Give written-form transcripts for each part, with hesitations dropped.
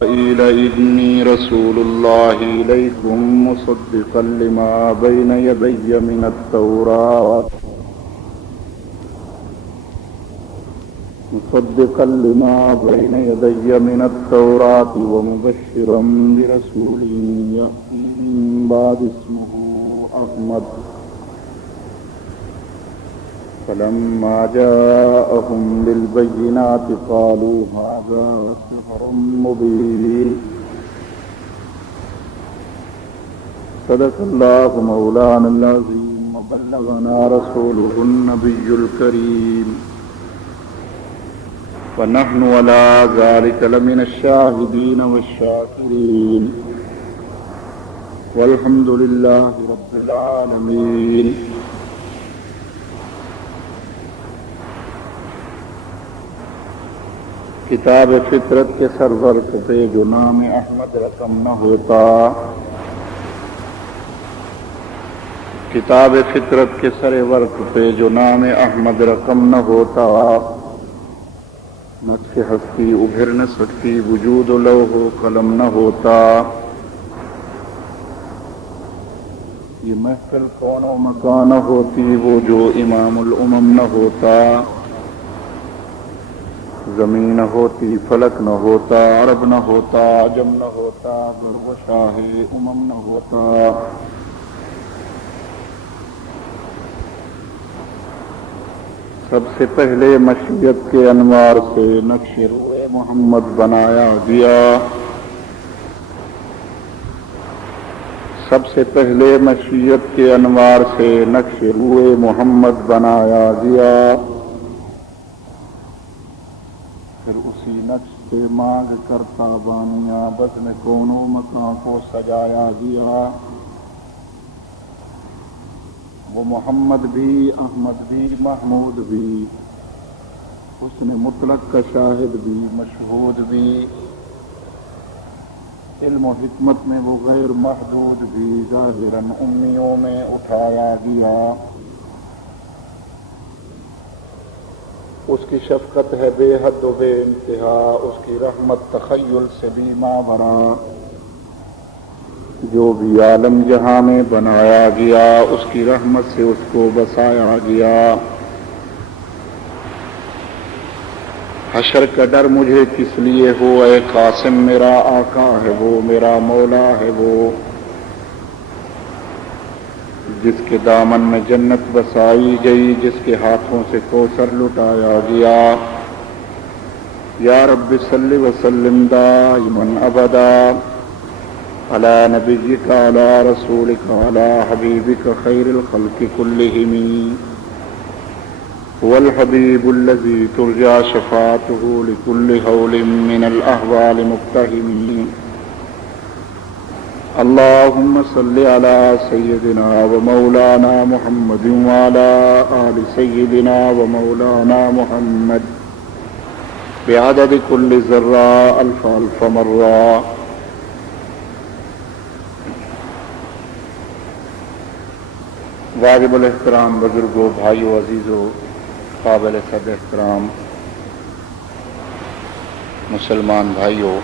قيل إني رسول الله إليكم مصدقا لما بين يدي من التوراة ومبشرا برسول يأتي من بعد اسمه أحمد فلما جاءهم بالبينات قالوا هذا سحر مبين صدق الله مولانا العظيم وبلغنا رسوله النبي الكريم ونحن على ذلك لمن الشاهدين والشاكرين والحمد لله رب العالمين. کتاب فطرت کے سرور پہ جو نام احمد رقم نہ ہوتا، کتاب فطرت کے سر ورق پہ جو نام احمد رقم نہ ہوتا، نقش ہستی ابھر نہ سکتی، وجود لوح و قلم نہ ہوتا، یہ محفل کون و مکان نہ ہوتی، وہ جو امام الامم نہ ہوتا، زمین نہ ہوتی، فلک نہ ہوتا، عرب نہ ہوتا، عجم نہ ہوتا، غرب و شاہ امم نہ ہوتا، سب سے پہلے مشیت کے انوار سے نقش روئے محمد بنایا گیا، سب سے پہلے مشیت کے انوار سے نقش روئے محمد بنایا گیا، پھر اسی نقش سے مانگ کرتا بانیاں بزم کون و مکان کو سجایا گیا۔ وہ محمد بھی، احمد بھی، محمود بھی، حسن مطلق کا شاہد بھی، مشہود بھی، علم و حکمت میں وہ غیر محدود بھی، ظاہراً امیوں میں اٹھایا گیا۔ اس کی شفقت ہے بے حد و بے انتہا، اس کی رحمت تخیل سے بھی ماورا، جو بھی عالم جہاں میں بنایا گیا اس کی رحمت سے اس کو بسایا گیا۔ حشر کا ڈر مجھے کس لیے ہو اے قاسم، میرا آقا ہے وہ، میرا مولا ہے وہ، جس کے دامن میں جنت بسائی گئی، جس کے ہاتھوں سے کوثر لٹایا گیا۔ یا رب صلی وسلم دائما ابدا علی نبیک علی رسولک علی حبیبک خیر الخلق کلہم، هو الحبیب الذی ترجى شفاعته لكل هول من الاحوال مقتحم۔ اللهم صل على سيدنا ومولانا محمد وعلى آل سيدنا ومولانا محمد بعدد كل ذرة ألف ألف مرة۔ واجب الاحترام بزرگوں، بھائیوں، عزیزوں، قابل صد احترام مسلمان بھائیوں،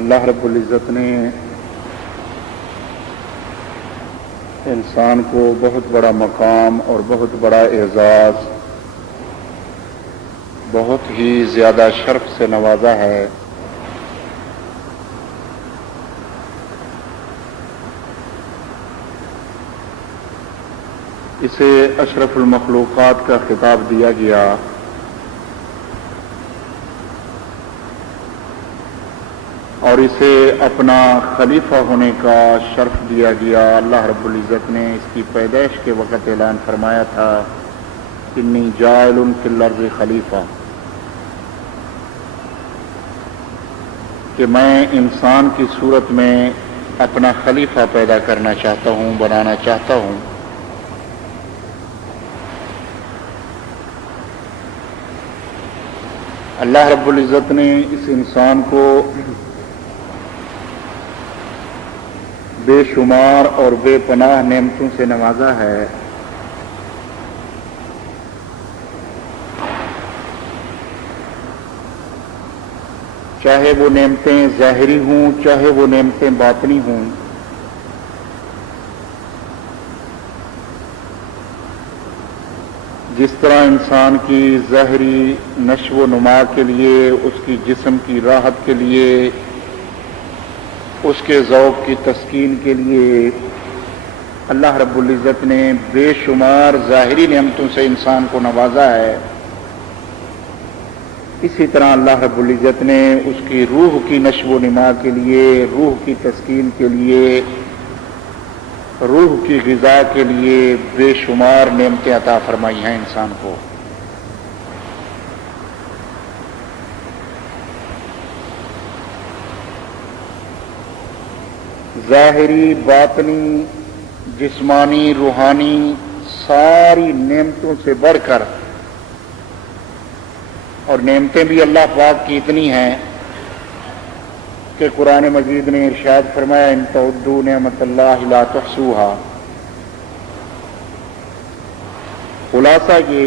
اللہ رب العزت نے انسان کو بہت بڑا مقام اور بہت بڑا اعزاز، بہت ہی زیادہ شرف سے نوازا ہے۔ اسے اشرف المخلوقات کا خطاب دیا گیا، اور اسے اپنا خلیفہ ہونے کا شرف دیا گیا۔ اللہ رب العزت نے اس کی پیدائش کے وقت اعلان فرمایا تھا، انی جاعل فی الارض خلیفہ، کہ میں انسان کی صورت میں اپنا خلیفہ پیدا کرنا چاہتا ہوں، بنانا چاہتا ہوں۔ اللہ رب العزت نے اس انسان کو بے شمار اور بے پناہ نعمتوں سے نوازا ہے، چاہے وہ نعمتیں ظاہری ہوں چاہے وہ نعمتیں باطنی ہوں، جس طرح انسان کی ظاہری نشو و نما کے لیے، اس کی جسم کی راحت کے لیے، اس کے ذوق کی تسکین کے لیے اللہ رب العزت نے بے شمار ظاہری نعمتوں سے انسان کو نوازا ہے، اسی طرح اللہ رب العزت نے اس کی روح کی نشو و نما کے لیے، روح کی تسکین کے لیے، روح کی غذا کے لیے بے شمار نعمتیں عطا فرمائی ہیں انسان کو۔ ظاہری، باطنی، جسمانی، روحانی ساری نعمتوں سے بڑھ کر، اور نعمتیں بھی اللہ پاک کی اتنی ہیں کہ قرآن مجید نے ارشاد فرمایا ان تعدوا نعمت اللہ لا تحصوها۔ خلاصہ یہ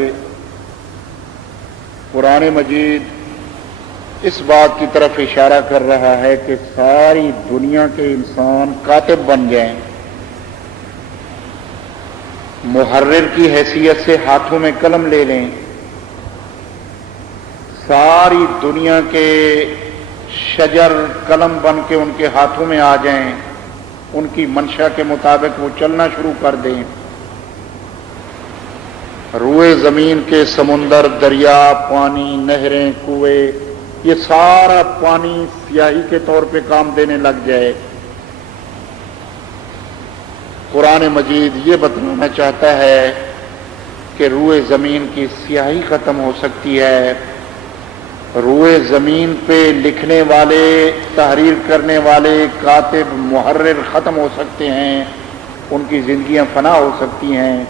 قرآن مجید اس بات کی طرف اشارہ کر رہا ہے کہ ساری دنیا کے انسان کاتب بن جائیں، محرر کی حیثیت سے ہاتھوں میں قلم لے لیں، ساری دنیا کے شجر قلم بن کے ان کے ہاتھوں میں آ جائیں، ان کی منشا کے مطابق وہ چلنا شروع کر دیں، روئے زمین کے سمندر، دریا، پانی، نہریں، کنویں، یہ سارا پانی سیاہی کے طور پہ کام دینے لگ جائے۔ قرآن مجید یہ بتانا چاہتا ہے کہ روئے زمین کی سیاہی ختم ہو سکتی ہے، روئے زمین پہ لکھنے والے، تحریر کرنے والے، کاتب، محرر ختم ہو سکتے ہیں، ان کی زندگیاں فنا ہو سکتی ہیں،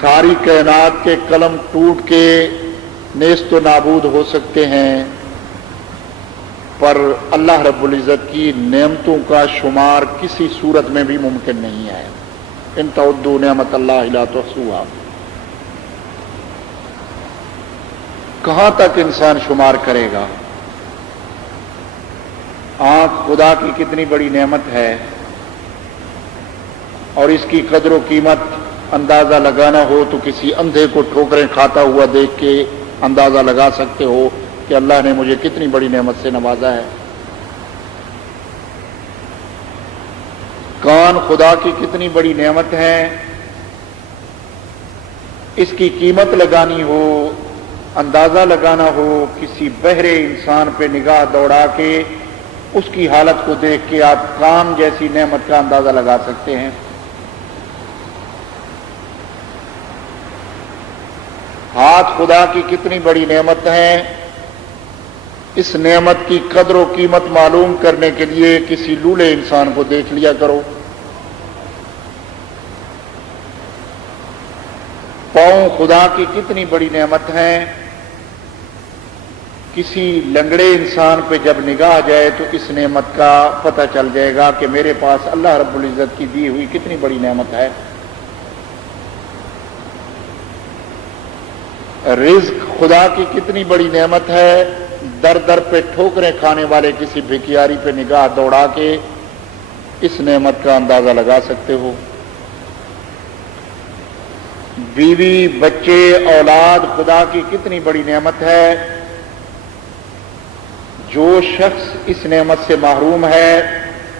ساری کائنات کے قلم ٹوٹ کے نیست و نابود ہو سکتے ہیں، پر اللہ رب العزت کی نعمتوں کا شمار کسی صورت میں بھی ممکن نہیں ہے۔ ان تعدوا نعمت اللہ لا تحصوها، کہاں تک انسان شمار کرے گا؟ آنکھ خدا کی کتنی بڑی نعمت ہے، اور اس کی قدر و قیمت اندازہ لگانا ہو تو کسی اندھے کو ٹھوکریں کھاتا ہوا دیکھ کے اندازہ لگا سکتے ہو کہ اللہ نے مجھے کتنی بڑی نعمت سے نوازا ہے۔ کان خدا کی کتنی بڑی نعمت ہے، اس کی قیمت لگانی ہو، اندازہ لگانا ہو، کسی بہرے انسان پہ نگاہ دوڑا کے اس کی حالت کو دیکھ کے آپ کان جیسی نعمت کا اندازہ لگا سکتے ہیں۔ ہاتھ خدا کی کتنی بڑی نعمت ہے، اس نعمت کی قدر و قیمت معلوم کرنے کے لیے کسی لولے انسان کو دیکھ لیا کرو۔ پاؤں خدا کی کتنی بڑی نعمت ہے، کسی لنگڑے انسان پہ جب نگاہ جائے تو اس نعمت کا پتہ چل جائے گا کہ میرے پاس اللہ رب العزت کی دی ہوئی کتنی بڑی نعمت ہے۔ رزق خدا کی کتنی بڑی نعمت ہے، در در پہ ٹھوکریں کھانے والے کسی بھکیاری پہ نگاہ دوڑا کے اس نعمت کا اندازہ لگا سکتے ہو۔ بیوی، بچے، اولاد خدا کی کتنی بڑی نعمت ہے، جو شخص اس نعمت سے محروم ہے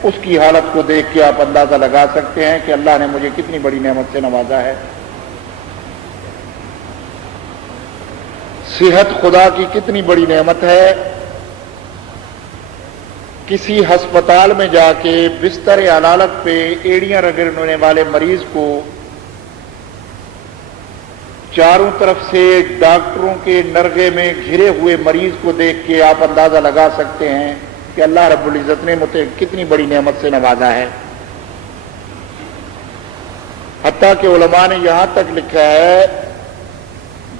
اس کی حالت کو دیکھ کے آپ اندازہ لگا سکتے ہیں کہ اللہ نے مجھے کتنی بڑی نعمت سے نوازا ہے۔ صحت خدا کی کتنی بڑی نعمت ہے، کسی ہسپتال میں جا کے بستر علالت پہ ایڑیاں رگڑنے والے مریض کو چاروں طرف سے ڈاکٹروں کے نرغے میں گھرے ہوئے مریض کو دیکھ کے آپ اندازہ لگا سکتے ہیں کہ اللہ رب العزت نے مجھے کتنی بڑی نعمت سے نوازا ہے۔ حتیٰ کہ علماء نے یہاں تک لکھا ہے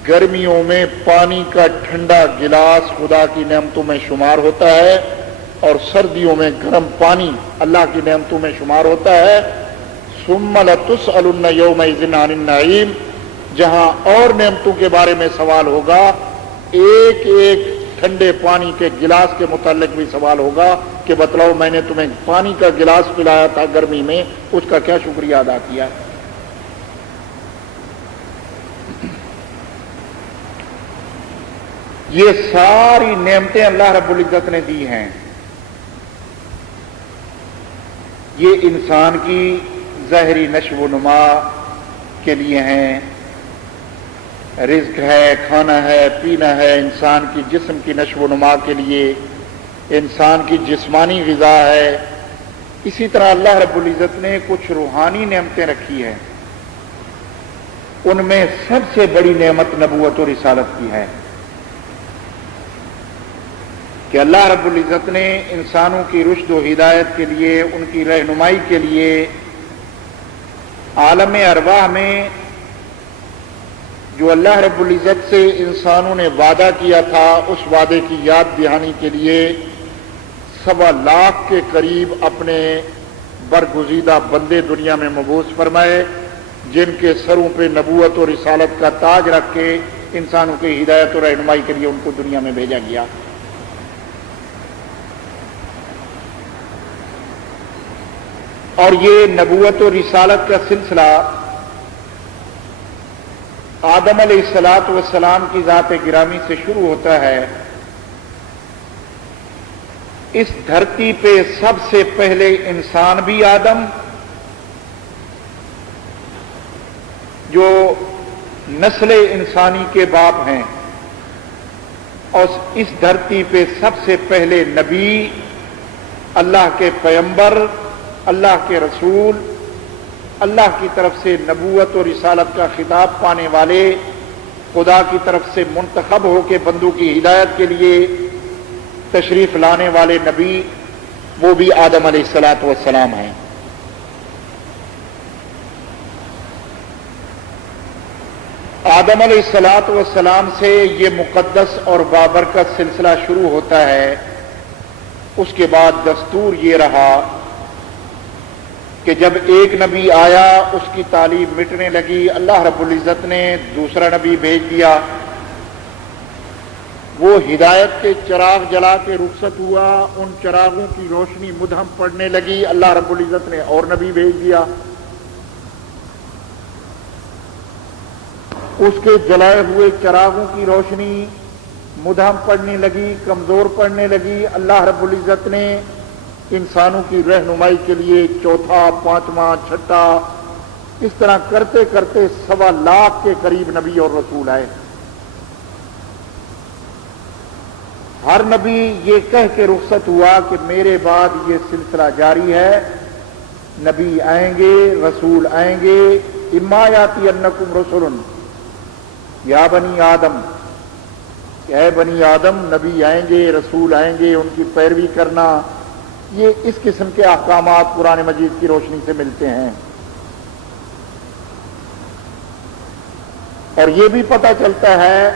گرمیوں میں پانی کا ٹھنڈا گلاس خدا کی نعمتوں میں شمار ہوتا ہے، اور سردیوں میں گرم پانی اللہ کی نعمتوں میں شمار ہوتا ہے۔ ثم لتسألن یومئذ عن النعیم، جہاں اور نعمتوں کے بارے میں سوال ہوگا ایک ایک ٹھنڈے پانی کے گلاس کے متعلق بھی سوال ہوگا کہ بتلاؤ میں نے تمہیں پانی کا گلاس پلایا تھا گرمی میں، اس کا کیا شکریہ ادا کیا؟ یہ ساری نعمتیں اللہ رب العزت نے دی ہیں، یہ انسان کی ظاہری نشو و نما کے لیے ہیں، رزق ہے، کھانا ہے، پینا ہے، انسان کی جسم کی نشو و نما کے لیے، انسان کی جسمانی غذا ہے۔ اسی طرح اللہ رب العزت نے کچھ روحانی نعمتیں رکھی ہیں، ان میں سب سے بڑی نعمت نبوت و رسالت کی ہے کہ اللہ رب العزت نے انسانوں کی رشد و ہدایت کے لیے، ان کی رہنمائی کے لیے عالم ارواح میں جو اللہ رب العزت سے انسانوں نے وعدہ کیا تھا، اس وعدے کی یاد دہانی کے لیے 1.25 لاکھ کے قریب اپنے برگزیدہ بندے دنیا میں مبعوث فرمائے، جن کے سروں پہ نبوت اور رسالت کا تاج رکھ کے انسانوں کی ہدایت اور رہنمائی کے لیے ان کو دنیا میں بھیجا گیا۔ اور یہ نبوت و رسالت کا سلسلہ آدم علیہ السلام کی ذات گرامی سے شروع ہوتا ہے۔ اس دھرتی پہ سب سے پہلے انسان بھی آدم، جو نسل انسانی کے باپ ہیں، اور اس دھرتی پہ سب سے پہلے نبی، اللہ کے پیغمبر، اللہ کے رسول، اللہ کی طرف سے نبوت اور رسالت کا خطاب پانے والے، خدا کی طرف سے منتخب ہو کے بندوں کی ہدایت کے لیے تشریف لانے والے نبی، وہ بھی آدم علیہ السلام ہیں۔ آدم علیہ السلام سے یہ مقدس اور بابرکت سلسلہ شروع ہوتا ہے۔ اس کے بعد دستور یہ رہا کہ جب ایک نبی آیا، اس کی تعلیم مٹنے لگی، اللہ رب العزت نے دوسرا نبی بھیج دیا، وہ ہدایت کے چراغ جلا کے رخصت ہوا، ان چراغوں کی روشنی مدھم پڑنے لگی، اللہ رب العزت نے اور نبی بھیج دیا، اس کے جلائے ہوئے چراغوں کی روشنی مدھم پڑنے لگی، کمزور پڑنے لگی، اللہ رب العزت نے انسانوں کی رہنمائی کے لیے چوتھا، پانچواں، چھٹا، اس طرح کرتے کرتے 1.25 لاکھ کے قریب نبی اور رسول آئے۔ ہر نبی یہ کہہ کے رخصت ہوا کہ میرے بعد یہ سلسلہ جاری ہے، نبی آئیں گے، رسول آئیں گے، اما یاتی انکم رسول یا بنی آدم، کہ اے بنی آدم، نبی آئیں گے، رسول آئیں گے، ان کی پیروی کرنا۔ یہ اس قسم کے احکامات قرآن مجید کی روشنی سے ملتے ہیں۔ اور یہ بھی پتہ چلتا ہے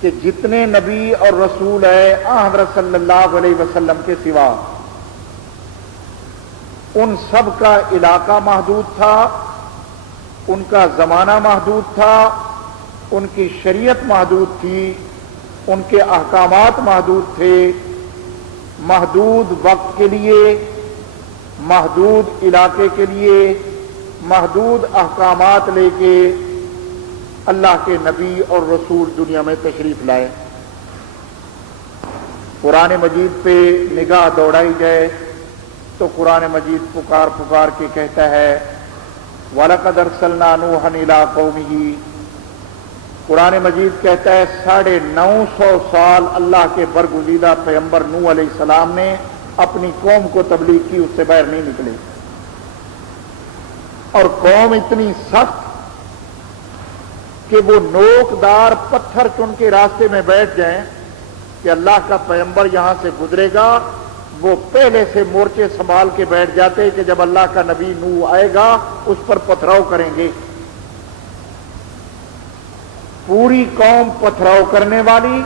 کہ جتنے نبی اور رسول ہیں حضرت صلی اللہ علیہ وسلم کے سوا، ان سب کا علاقہ محدود تھا، ان کا زمانہ محدود تھا، ان کی شریعت محدود تھی، ان کے احکامات محدود تھے۔ محدود وقت کے لیے، محدود علاقے کے لیے، محدود احکامات لے کے اللہ کے نبی اور رسول دنیا میں تشریف لائے۔ قرآن مجید پہ نگاہ دوڑائی جائے تو قرآن مجید پکار پکار کے کہتا ہے وَلَقَدْ أَرْسَلْنَا نُوحًا إِلَىٰ قَوْمِهِ۔ قرآن مجید کہتا ہے 950 سال اللہ کے برگزیدہ پیغمبر نوح علیہ السلام نے اپنی قوم کو تبلیغ کی، اس سے باہر نہیں نکلے، اور قوم اتنی سخت کہ وہ نوکدار پتھر چن کے راستے میں بیٹھ جائیں کہ اللہ کا پیغمبر یہاں سے گزرے گا، وہ پہلے سے مورچے سنبھال کے بیٹھ جاتے کہ جب اللہ کا نبی نوح آئے گا اس پر پتھراؤ کریں گے۔ پوری قوم پتھراؤ کرنے والی،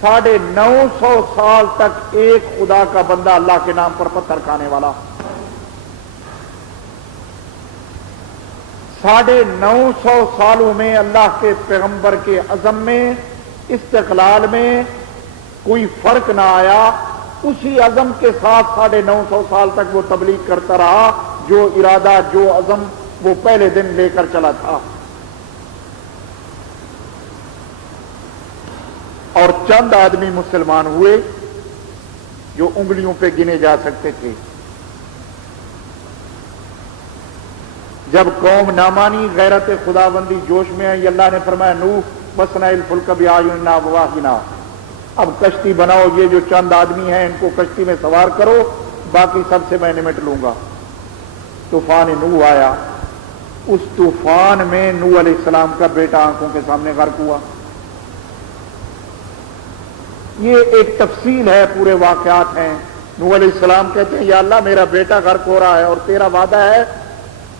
950 سال تک ایک خدا کا بندہ اللہ کے نام پر پتھر کھانے والا، 950 سالوں میں اللہ کے پیغمبر کے عزم میں، استقلال میں کوئی فرق نہ آیا، اسی عزم کے ساتھ 950 سال تک وہ تبلیغ کرتا رہا، جو ارادہ جو عزم وہ پہلے دن لے کر چلا تھا۔ اور چند آدمی مسلمان ہوئے جو انگلیوں پہ گنے جا سکتے تھے۔ جب قوم نہ مانی، غیرت خداوندی جوش میں آئی، اللہ نے فرمایا نوح وَاصْنَعِ الْفُلْكَ بِأَعْيُنِنَا وَوَحْيِنَا، اب کشتی بناؤ، یہ جو چند آدمی ہیں ان کو کشتی میں سوار کرو، باقی سب سے میں نمٹ لوں گا۔ طوفان نوح آیا، اس طوفان میں نوح علیہ السلام کا بیٹا آنکھوں کے سامنے غرق ہوا۔ یہ ایک تفصیل ہے، پورے واقعات ہیں۔ نوح علیہ السلام کہتے ہیں یا اللہ میرا بیٹا غرق ہو رہا ہے اور تیرا وعدہ ہے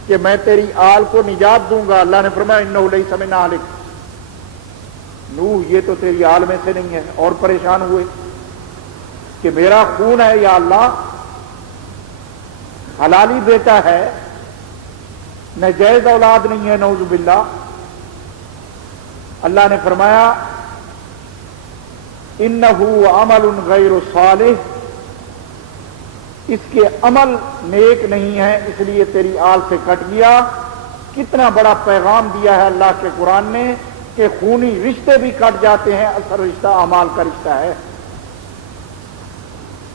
کہ میں تیری آل کو نجات دوں گا۔ اللہ نے فرمایا انہ لیس من اہلک، نوح یہ تو تیری آل میں سے نہیں ہے۔ اور پریشان ہوئے کہ میرا خون ہے یا اللہ، حلالی بیٹا ہے، ناجائز اولاد نہیں ہے، نعوذ باللہ۔ اللہ نے فرمایا انہ عمل غیر صالح، اس کے عمل نیک نہیں ہے، اس لیے تیری آل سے کٹ گیا۔ کتنا بڑا پیغام دیا ہے اللہ کے قرآن نے کہ خونی رشتے بھی کٹ جاتے ہیں، اصل رشتہ اعمال کا رشتہ ہے۔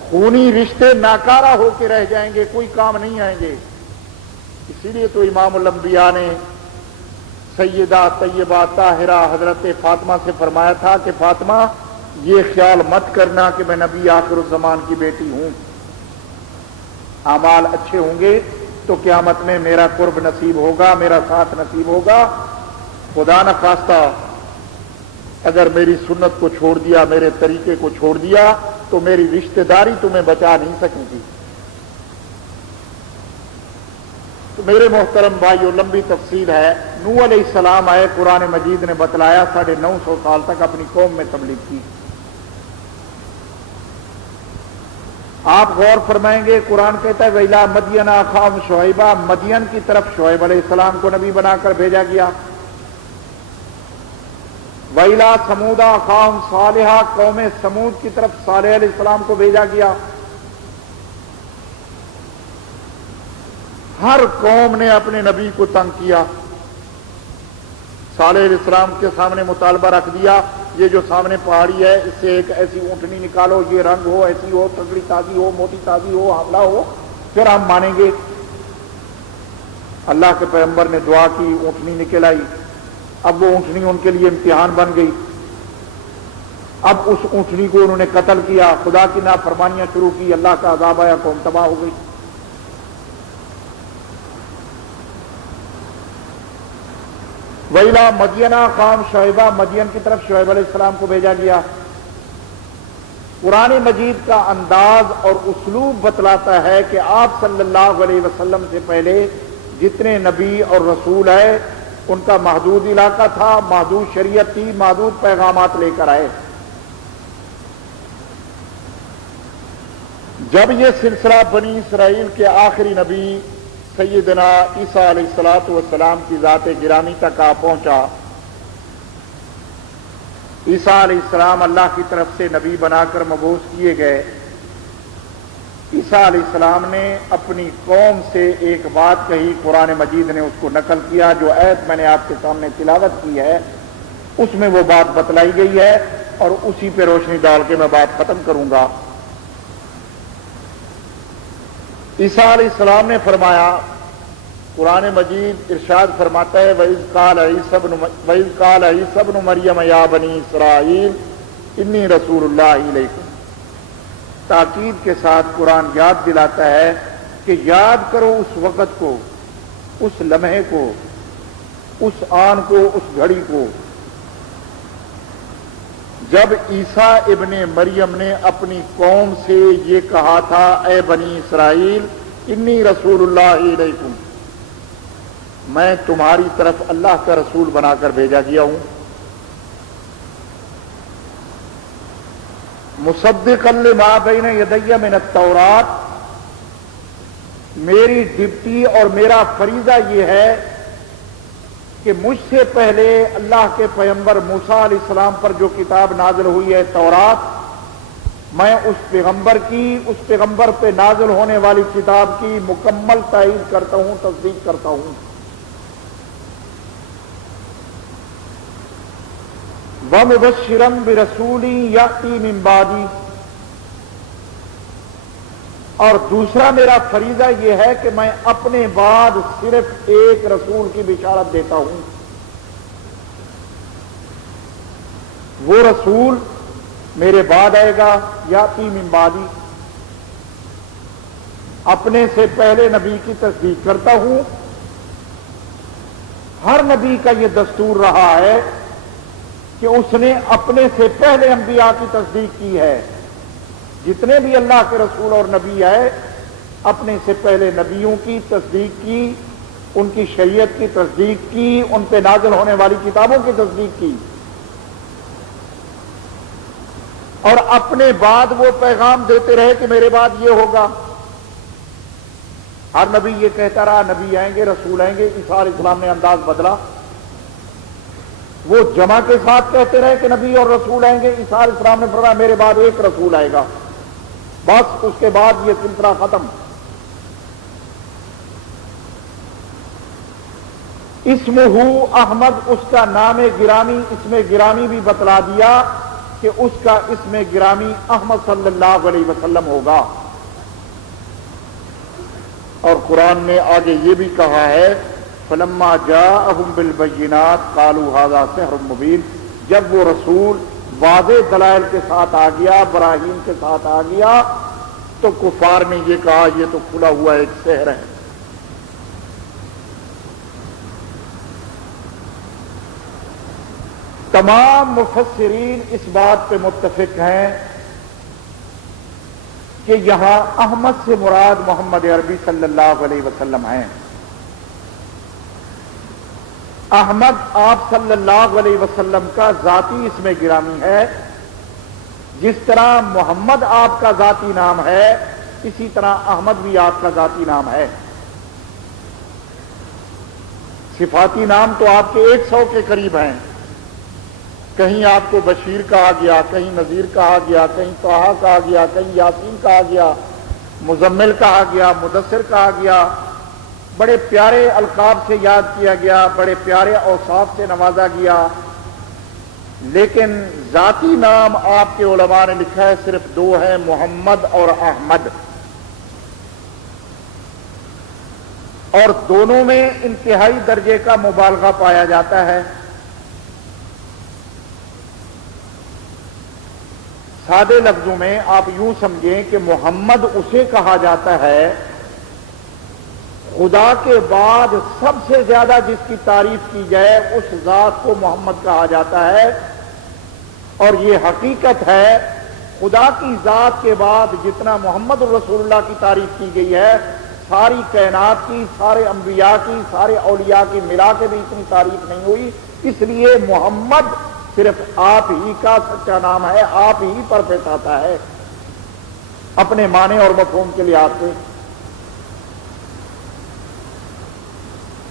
خونی رشتے ناکارہ ہو کے رہ جائیں گے، کوئی کام نہیں آئیں گے۔ اسی لیے تو امام الانبیاء نے سیدہ طیبہ طاہرہ حضرت فاطمہ سے فرمایا تھا کہ فاطمہ یہ خیال مت کرنا کہ میں نبی آخر الزمان کی بیٹی ہوں، اعمال اچھے ہوں گے تو قیامت میں میرا قرب نصیب ہوگا، میرا ساتھ نصیب ہوگا۔ خدا نہ خواستہ اگر میری سنت کو چھوڑ دیا، میرے طریقے کو چھوڑ دیا تو میری رشتہ داری تمہیں بچا نہیں سکے گی۔ تو میرے محترم بھائیو، لمبی تفصیل ہے۔ نوح علیہ السلام آئے، قرآن مجید نے بتلایا 950 سال تک اپنی قوم میں تبلیغ کی۔ آپ غور فرمائیں گے، قرآن کہتا ہے وَإِلَىٰ مَدْيَنَ أَخَاهُمْ شُعَيْبًا، مدین کی طرف شعیب علیہ السلام کو نبی بنا کر بھیجا گیا۔ وَإِلَىٰ ثَمُودَ أَخَاهُمْ صَالِحًا، قوم سمود کی طرف صالح علیہ السلام کو بھیجا گیا۔ ہر قوم نے اپنے نبی کو تنگ کیا۔ صالح علیہ السلام کے سامنے مطالبہ رکھ دیا، یہ جو سامنے پہاڑی ہے اس سے ایک ایسی اونٹنی نکالو، یہ رنگ ہو، ایسی ہو، تگڑی تازی ہو، موٹی تازی ہو، حاملہ ہو، پھر ہم مانیں گے۔ اللہ کے پیغمبر نے دعا کی، اونٹنی نکل آئی۔ اب وہ اونٹنی ان کے لیے امتحان بن گئی۔ اب اس اونٹنی کو انہوں نے قتل کیا، خدا کی نافرمانیاں شروع کی، اللہ کا عذاب آیا، قوم تباہ ہو گئی۔ وَإِلَىٰ مَدْيَنَ أَخَاهُمْ شُعَيْبًا، مدین کی طرف شعیب علیہ السلام کو بھیجا گیا۔ قرآن مجید کا انداز اور اسلوب بتلاتا ہے کہ آپ صلی اللہ علیہ وسلم سے پہلے جتنے نبی اور رسول ہیں ان کا محدود علاقہ تھا، محدود شریعت تھی، محدود پیغامات لے کر آئے۔ جب یہ سلسلہ بنی اسرائیل کے آخری نبی سیدنا عیسیٰ علیہ السلام کی ذات گرامی تک آ پہنچا، عیسیٰ علیہ السلام اللہ کی طرف سے نبی بنا کر مبعوث کیے گئے۔ عیسیٰ علیہ السلام نے اپنی قوم سے ایک بات کہی، قرآن مجید نے اس کو نقل کیا، جو آیت میں نے آپ کے سامنے تلاوت کی ہے اس میں وہ بات بتلائی گئی ہے، اور اسی پہ روشنی ڈال کے میں بات ختم کروں گا۔ عیسیٰ علیہ السلام نے فرمایا، قرآن مجید ارشاد فرماتا ہے وَإِذْ قَالَ عِيسَى ابْنُ مَرْيَمَ يَا بَنِي إِسْرَائِيلَ إِنِّي رَسُولُ اللَّهِ إِلَيْكُمْ، تاکید کے ساتھ قرآن یاد دلاتا ہے کہ یاد کرو اس وقت کو، اس لمحے کو، اس آن کو، اس گھڑی کو جب عیسیٰ ابن مریم نے اپنی قوم سے یہ کہا تھا اے بنی اسرائیل انی رسول اللہ علیکم، میں تمہاری طرف اللہ کا رسول بنا کر بھیجا گیا ہوں، مصدقا لما بین یدی من التورات، میری ڈپٹی اور میرا فریضہ یہ ہے کہ مجھ سے پہلے اللہ کے پیغمبر موسیٰ علیہ السلام پر جو کتاب نازل ہوئی ہے تورات، میں اس پیغمبر پہ نازل ہونے والی کتاب کی مکمل تائید کرتا ہوں، تصدیق کرتا ہوں۔ وَمُبَشِّرًا بِرَسُولٍ يَأْتِي مِن بَعْدِي، اور دوسرا میرا فریضہ یہ ہے کہ میں اپنے بعد صرف ایک رسول کی بشارت دیتا ہوں۔ وہ رسول میرے بعد آئے گا، یاتی من بعدی، اپنے سے پہلے نبی کی تصدیق کرتا ہوں۔ ہر نبی کا یہ دستور رہا ہے کہ اس نے اپنے سے پہلے انبیاء کی تصدیق کی ہے۔ جتنے بھی اللہ کے رسول اور نبی آئے، اپنے سے پہلے نبیوں کی تصدیق کی، ان کی شریعت کی تصدیق کی، ان پہ نازل ہونے والی کتابوں کی تصدیق کی، اور اپنے بعد وہ پیغام دیتے رہے کہ میرے بعد یہ ہوگا۔ ہر نبی یہ کہتا رہا نبی آئیں گے، رسول آئیں گے۔ عیسیٰ علیہ السلام نے انداز بدلا، وہ جمع کے ساتھ کہتے رہے کہ نبی اور رسول آئیں گے۔ عیسیٰ علیہ السلام نے فرمایا میرے بعد ایک رسول آئے گا، بس اس کے بعد یہ سلسلہ ختم۔ اسمہ احمد، اس کا نام گرامی، اسم گرامی بھی بتلا دیا کہ اس کا اسم گرامی احمد صلی اللہ علیہ وسلم ہوگا۔ اور قرآن نے آگے یہ بھی کہا ہے فلما جاءہم بالبینات قالوا ھذا سحر مبین، جب وہ رسول واضح دلائل کے ساتھ آ گیا، براہین کے ساتھ آ گیا، تو کفار نے یہ کہا یہ تو کھلا ہوا ایک سحر ہے۔ تمام مفسرین اس بات پہ متفق ہیں کہ یہاں احمد سے مراد محمد عربی صلی اللہ علیہ وسلم ہیں۔ احمد آپ صلی اللہ علیہ وسلم کا ذاتی اسم گرامی ہے۔ جس طرح محمد آپ کا ذاتی نام ہے، اسی طرح احمد بھی آپ کا ذاتی نام ہے۔ صفاتی نام تو آپ کے 100 کے قریب ہیں، کہیں آپ کو بشیر کہا گیا، کہیں نذیر کہا گیا، کہیں طٰہٰ کہا گیا، کہیں یاسین کہا گیا، مزمل کہا گیا، مدثر کہا گیا، بڑے پیارے القاب سے یاد کیا گیا، بڑے پیارے اوصاف سے نوازا گیا، لیکن ذاتی نام آپ کے علماء نے لکھا ہے صرف 2 ہیں، محمد اور احمد، اور دونوں میں انتہائی درجے کا مبالغہ پایا جاتا ہے۔ سادے لفظوں میں آپ یوں سمجھیں کہ محمد اسے کہا جاتا ہے خدا کے بعد سب سے زیادہ جس کی تعریف کی جائے اس ذات کو محمد کہا جاتا ہے، اور یہ حقیقت ہے خدا کی ذات کے بعد جتنا محمد رسول اللہ کی تعریف کی گئی ہے، ساری کائنات کی، سارے انبیاء کی، سارے اولیاء کی ملا کے بھی اتنی تعریف نہیں ہوئی۔ اس لیے محمد صرف آپ ہی کا سچا نام ہے، آپ ہی پر پیش آتا ہے اپنے معنی اور مفہوم کے لحاظ سے۔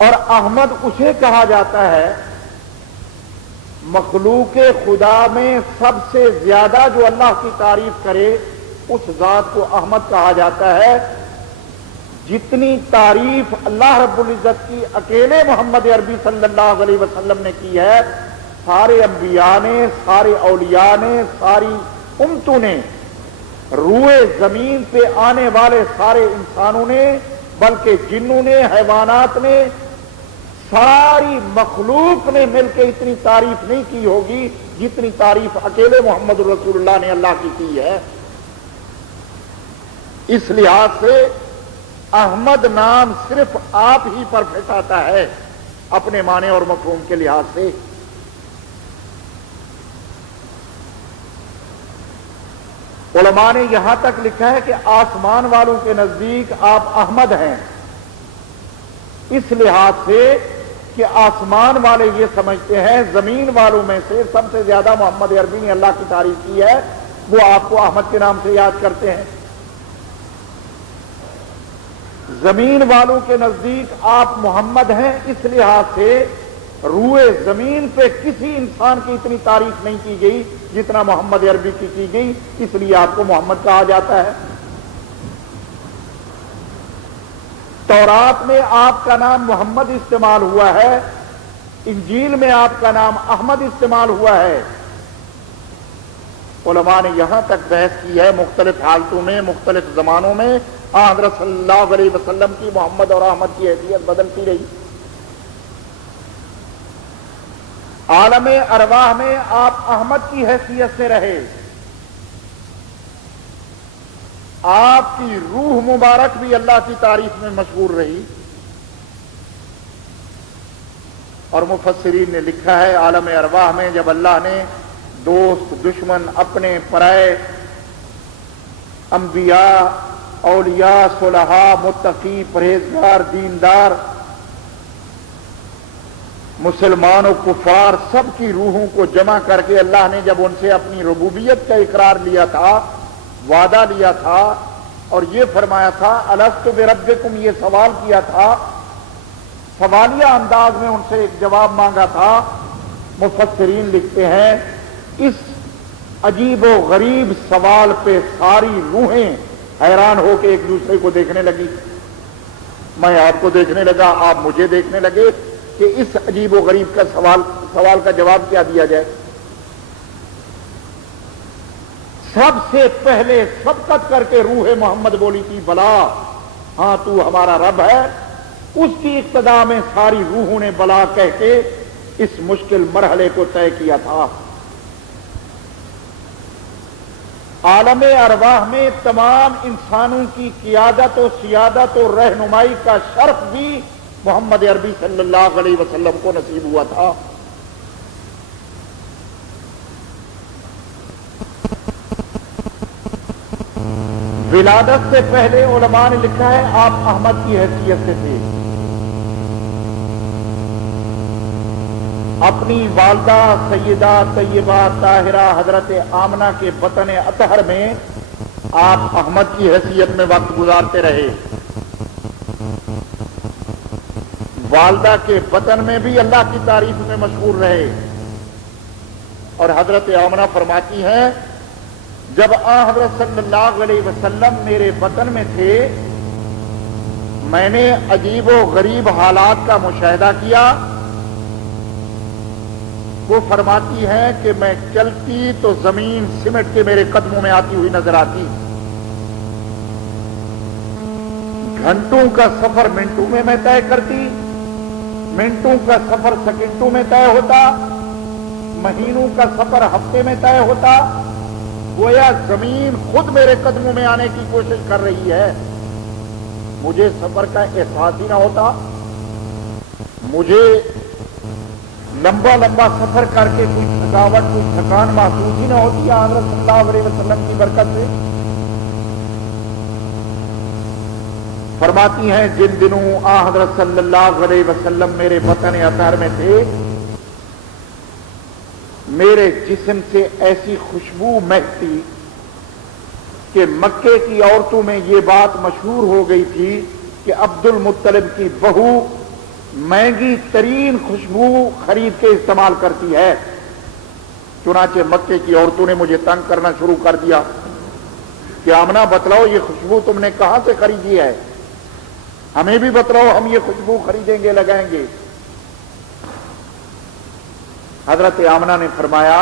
اور احمد اسے کہا جاتا ہے مخلوق خدا میں سب سے زیادہ جو اللہ کی تعریف کرے اس ذات کو احمد کہا جاتا ہے۔ جتنی تعریف اللہ رب العزت کی اکیلے محمد عربی صلی اللہ علیہ وسلم نے کی ہے، سارے انبیاء نے، سارے اولیاء نے، ساری امتوں نے، روئے زمین پہ آنے والے سارے انسانوں نے، بلکہ جنوں نے، حیوانات نے، ساری مخلوق نے مل کے اتنی تعریف نہیں کی ہوگی جتنی تعریف اکیلے محمد رسول اللہ نے اللہ کی ہے۔ اس لحاظ سے احمد نام صرف آپ ہی پر پیش آتا ہے اپنے معنی اور مفہوم کے لحاظ سے۔ علماء نے یہاں تک لکھا ہے کہ آسمان والوں کے نزدیک آپ احمد ہیں، اس لحاظ سے کہ آسمان والے یہ سمجھتے ہیں زمین والوں میں سے سب سے زیادہ محمد عربی نے اللہ کی تعریف کی ہے، وہ آپ کو احمد کے نام سے یاد کرتے ہیں۔ زمین والوں کے نزدیک آپ محمد ہیں، اس لحاظ سے روئے زمین پہ کسی انسان کی اتنی تعریف نہیں کی گئی جتنا محمد عربی کی گئی، اس لیے آپ کو محمد کہا جاتا ہے۔ تورات میں آپ کا نام محمد استعمال ہوا ہے، انجیل میں آپ کا نام احمد استعمال ہوا ہے۔ علماء نے یہاں تک بحث کی ہے مختلف حالتوں میں، مختلف زمانوں میں حضرت صلی اللہ علیہ وسلم کی محمد اور احمد کی حیثیت بدلتی رہی۔ عالم ارواح میں آپ احمد کی حیثیت سے رہے، آپ کی روح مبارک بھی اللہ کی تعریف میں مشہور رہی، اور مفسرین نے لکھا ہے عالم ارواح میں جب اللہ نے دوست دشمن اپنے پرائے انبیاء اولیاء صلحاء متقی پرہیزگار دیندار مسلمان و کفار سب کی روحوں کو جمع کر کے اللہ نے جب ان سے اپنی ربوبیت کا اقرار لیا تھا، وعدہ لیا تھا اور یہ فرمایا تھا الست بربکم، یہ سوال کیا تھا، سوالیہ انداز میں ان سے ایک جواب مانگا تھا، مفسرین لکھتے ہیں اس عجیب و غریب سوال پہ ساری روحیں حیران ہو کے ایک دوسرے کو دیکھنے لگی۔ میں آپ کو دیکھنے لگا، آپ مجھے دیکھنے لگے کہ اس عجیب و غریب کا سوال کا جواب کیا دیا جائے۔ سب سے پہلے سبقت کر کے روح محمد بولی تھی بلا، ہاں تو ہمارا رب ہے۔ اس کی ابتدا میں ساری روحوں نے بلا کہہ کے اس مشکل مرحلے کو طے کیا تھا۔ عالم ارواح میں تمام انسانوں کی قیادت و سیادت و رہنمائی کا شرف بھی محمد عربی صلی اللہ علیہ وسلم کو نصیب ہوا تھا۔ ولادت سے پہلے علماء نے لکھا ہے آپ احمد کی حیثیت سے تھے۔ اپنی والدہ سیدہ طیبہ طاہرہ حضرت آمنہ کے بطن اطہر میں آپ احمد کی حیثیت میں وقت گزارتے رہے۔ والدہ کے بطن میں بھی اللہ کی تعریف میں مشغول رہے، اور حضرت آمنہ فرماتی ہیں جب حضرت صلی اللہ علیہ وسلم میرے بطن میں تھے میں نے عجیب و غریب حالات کا مشاہدہ کیا۔ وہ فرماتی ہیں کہ میں چلتی تو زمین سمٹ کے میرے قدموں میں آتی ہوئی نظر آتی، گھنٹوں کا سفر منٹوں میں طے کرتی، منٹوں کا سفر سیکنڈوں میں طے ہوتا، مہینوں کا سفر ہفتے میں طے ہوتا، گویا زمین خود میرے قدموں میں آنے کی کوشش کر رہی ہے۔ مجھے سفر کا احساس ہی نہ ہوتا، مجھے لمبا لمبا سفر کر کے کوئی تھکاوٹ کوئی تھکان محسوس ہی نہ ہوتی ہے حضرت صلی اللہ علیہ وسلم کی برکت سے۔ فرماتی ہیں جن دنوں حضرت صلی اللہ علیہ وسلم میرے وطن اطہر میں تھے میرے جسم سے ایسی خوشبو مہکتی کہ مکے کی عورتوں میں یہ بات مشہور ہو گئی تھی کہ عبد المطلب کی بہو مہنگی ترین خوشبو خرید کے استعمال کرتی ہے۔ چنانچہ مکے کی عورتوں نے مجھے تنگ کرنا شروع کر دیا کہ آمنہ بتلاؤ یہ خوشبو تم نے کہاں سے خریدی ہے، ہمیں بھی بتلاؤ ہم یہ خوشبو خریدیں گے لگائیں گے۔ حضرت آمنہ نے فرمایا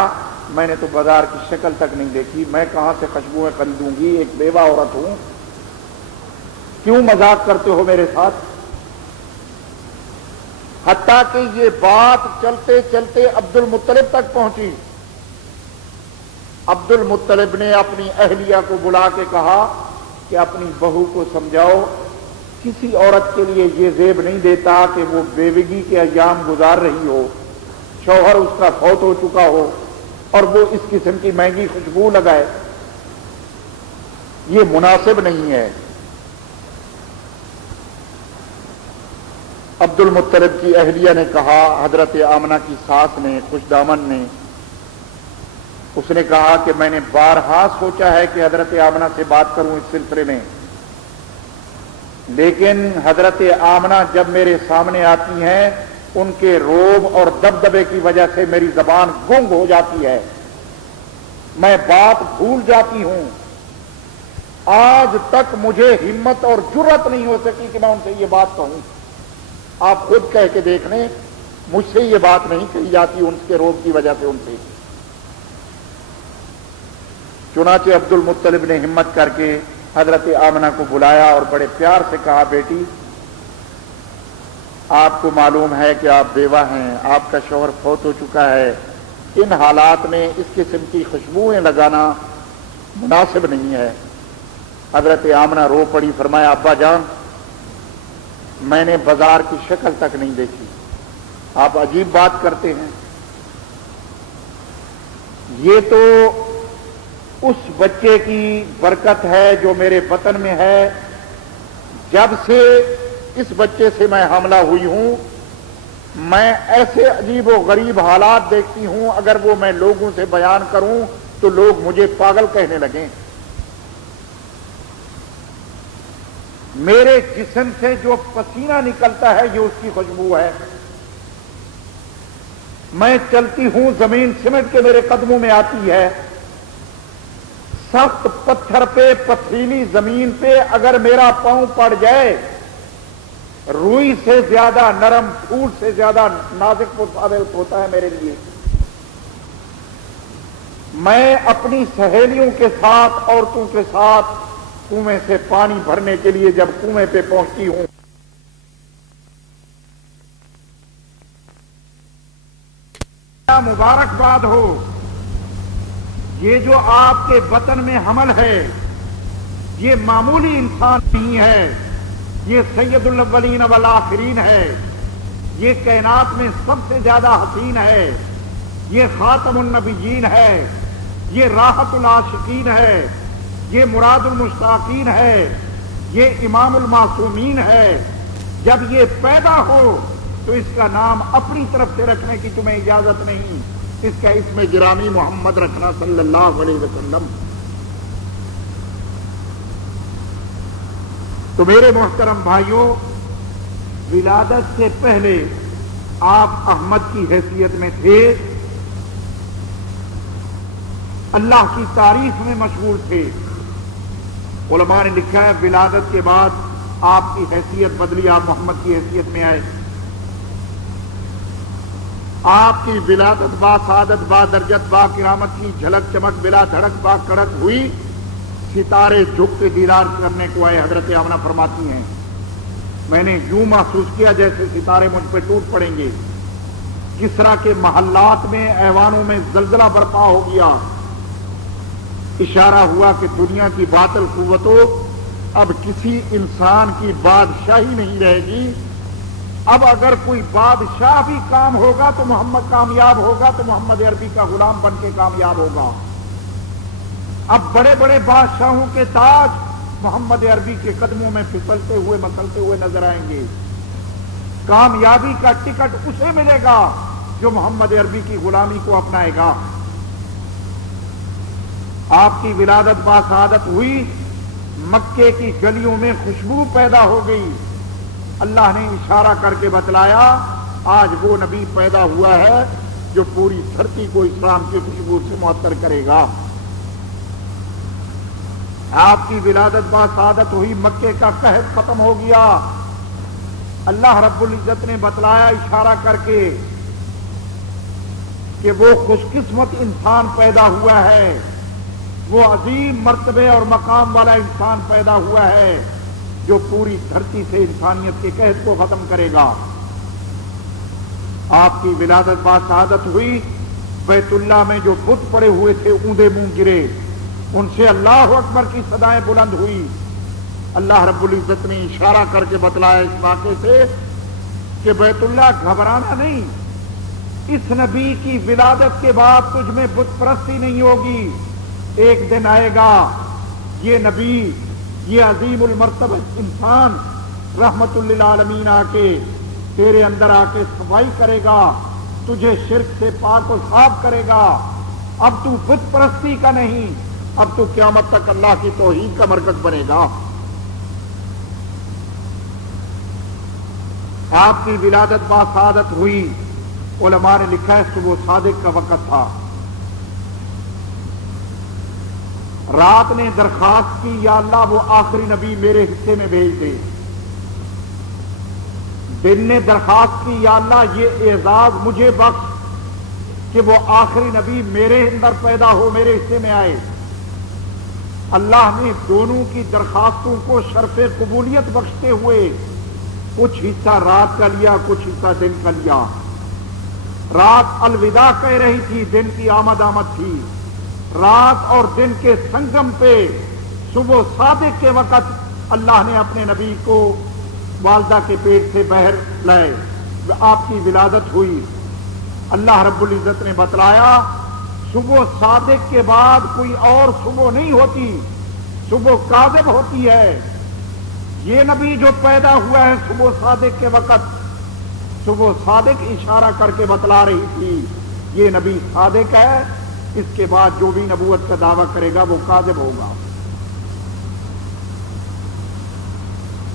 میں نے تو بازار کی شکل تک نہیں دیکھی، میں کہاں سے خوشبوئیں خریدوں گی، ایک بیوہ عورت ہوں، کیوں مذاق کرتے ہو میرے ساتھ؟ حتیٰ کہ یہ بات چلتے چلتے عبد المطلب تک پہنچی۔ عبد المطلب نے اپنی اہلیہ کو بلا کے کہا کہ اپنی بہو کو سمجھاؤ کسی عورت کے لیے یہ زیب نہیں دیتا کہ وہ بیوگی کے ایام گزار رہی ہو، شوہر اس کا فوت ہو چکا ہو اور وہ اس قسم کی مہنگی خوشبو لگائے، یہ مناسب نہیں ہے۔ عبد المطلب کی اہلیہ نے کہا، حضرت آمنہ کی ساس نے خوش دامن نے، اس نے کہا کہ میں نے بارہا سوچا ہے کہ حضرت آمنہ سے بات کروں اس سلسلے میں، لیکن حضرت آمنہ جب میرے سامنے آتی ہیں ان کے روب اور دبدبے کی وجہ سے میری زبان گنگ ہو جاتی ہے، میں بات بھول جاتی ہوں۔ آج تک مجھے ہمت اور جرأت نہیں ہو سکی کہ میں ان سے یہ بات کہوں۔ آپ خود کہہ کے دیکھ لیں، مجھ سے یہ بات نہیں کہی جاتی ان کے روب کی وجہ سے ان سے۔ چنانچہ عبد المطلب نے ہمت کر کے حضرت آمنہ کو بلایا اور بڑے پیار سے کہا، بیٹی آپ کو معلوم ہے کہ آپ بیوہ ہیں، آپ کا شوہر فوت ہو چکا ہے، ان حالات میں اس قسم کی خوشبوئیں لگانا مناسب نہیں ہے۔ حضرت آمنہ رو پڑی، فرمایا ابا جان میں نے بازار کی شکل تک نہیں دیکھی، آپ عجیب بات کرتے ہیں۔ یہ تو اس بچے کی برکت ہے جو میرے بطن میں ہے، جب سے اس بچے سے میں حاملہ ہوئی ہوں میں ایسے عجیب و غریب حالات دیکھتی ہوں، اگر وہ میں لوگوں سے بیان کروں تو لوگ مجھے پاگل کہنے لگیں۔ میرے جسم سے جو پسینہ نکلتا ہے یہ اس کی خوشبو ہے۔ میں چلتی ہوں زمین سمٹ کے میرے قدموں میں آتی ہے، سخت پتھر پہ پتھریلی زمین پہ اگر میرا پاؤں پڑ جائے، روئی سے زیادہ نرم، پھول سے زیادہ نازک ثابت ہوتا ہے میرے لیے۔ میں اپنی سہیلیوں کے ساتھ، عورتوں کے ساتھ کنویں سے پانی بھرنے کے لیے جب کنویں پہ پہنچتی ہوں مبارکباد ہو، یہ جو آپ کے بطن میں حمل ہے یہ معمولی انسان نہیں ہے، یہ سید الاولین والآخرین ہے، یہ کائنات میں سب سے زیادہ حسین ہے، یہ خاتم النبیین ہے، یہ راحت العاشقین ہے، یہ مراد المشتاقین ہے، یہ امام المعصومین ہے۔ جب یہ پیدا ہو تو اس کا نام اپنی طرف سے رکھنے کی تمہیں اجازت نہیں، اس کا اسم گرامی محمد رکھنا صلی اللہ علیہ وسلم۔ تو میرے محترم بھائیوں، ولادت سے پہلے آپ احمد کی حیثیت میں تھے، اللہ کی تعریف میں مشغول تھے۔ علماء نے لکھا ہے ولادت کے بعد آپ کی حیثیت بدلی، آپ محمد کی حیثیت میں آئے۔ آپ کی ولادت با سعادت با درجت با کرامت کی جھلک چمک بلا دھڑک با کڑک ہوئی، ستارے جھک کے دیدار کرنے کو آئے۔ حضرت آمنہ فرماتی ہیں میں نے یوں محسوس کیا جیسے ستارے مجھ پہ ٹوٹ پڑیں گے۔ کسرا کے محلات میں، ایوانوں میں زلزلہ برپا ہو گیا، اشارہ ہوا کہ دنیا کی باطل قوتوں اب کسی انسان کی بادشاہی نہیں رہے گی۔ اب اگر کوئی بادشاہ بھی کام ہوگا تو محمد کامیاب ہوگا، تو محمد عربی کا غلام بن کے کامیاب ہوگا۔ اب بڑے بڑے بادشاہوں کے تاج محمد عربی کے قدموں میں پھسلتے ہوئے مسلتے ہوئے نظر آئیں گے۔ کامیابی کا ٹکٹ اسے ملے گا جو محمد عربی کی غلامی کو اپنائے گا۔ آپ کی ولادت با سعادت ہوئی، مکے کی گلیوں میں خوشبو پیدا ہو گئی۔ اللہ نے اشارہ کر کے بتلایا آج وہ نبی پیدا ہوا ہے جو پوری دھرتی کو اسلام کی خوشبو سے معطر کرے گا۔ آپ کی ولادت با سعادت ہوئی، مکے کا قحط ختم ہو گیا۔ اللہ رب العزت نے بتلایا اشارہ کر کے کہ وہ خوش قسمت انسان پیدا ہوا ہے، وہ عظیم مرتبے اور مقام والا انسان پیدا ہوا ہے جو پوری دھرتی سے انسانیت کے قحط کو ختم کرے گا۔ آپ کی ولادت با سعادت ہوئی، بیت اللہ میں جو بت پڑے ہوئے تھے اوندے منہ گرے، ان سے اللہ اکبر کی صدائیں بلند ہوئی۔ اللہ رب العزت نے اشارہ کر کے بتلایا اس واقعے سے کہ بیت اللہ گھبرانا نہیں، اس نبی کی ولادت کے بعد تجھ میں بت پرستی نہیں ہوگی۔ ایک دن آئے گا یہ نبی، یہ عظیم المرتبہ انسان رحمت للعالمین آ کے تیرے اندر آ کے صفائی کرے گا، تجھے شرک سے پاک و صاف کرے گا۔ اب تو بت پرستی کا نہیں، اب تو قیامت تک اللہ کی توحید کا مرکز بنے گا۔ آپ کی ولادت باسعادت ہوئی، علماء نے لکھا ہے صبح صادق کا وقت تھا۔ رات نے درخواست کی یا اللہ وہ آخری نبی میرے حصے میں بھیج دے۔ دن نے درخواست کی یا اللہ یہ اعزاز مجھے بخش کہ وہ آخری نبی میرے اندر پیدا ہو، میرے حصے میں آئے۔ اللہ نے دونوں کی درخواستوں کو شرف قبولیت بخشتے ہوئے کچھ حصہ رات کا لیا، کچھ حصہ دن کا لیا۔ رات الوداع کہہ رہی تھی، دن کی آمد تھی۔ رات اور دن کے سنگم پہ صبح صادق کے وقت اللہ نے اپنے نبی کو والدہ کے پیٹ سے باہر لائے، آپ کی ولادت ہوئی۔ اللہ رب العزت نے بتلایا صبح صادق کے بعد کوئی اور صبح نہیں ہوتی، صبح کاذب ہوتی ہے۔ یہ نبی جو پیدا ہوا ہے صبح صادق کے وقت، صبح صادق اشارہ کر کے بتلا رہی تھی یہ نبی صادق ہے، اس کے بعد جو بھی نبوت کا دعویٰ کرے گا وہ کاذب ہوگا۔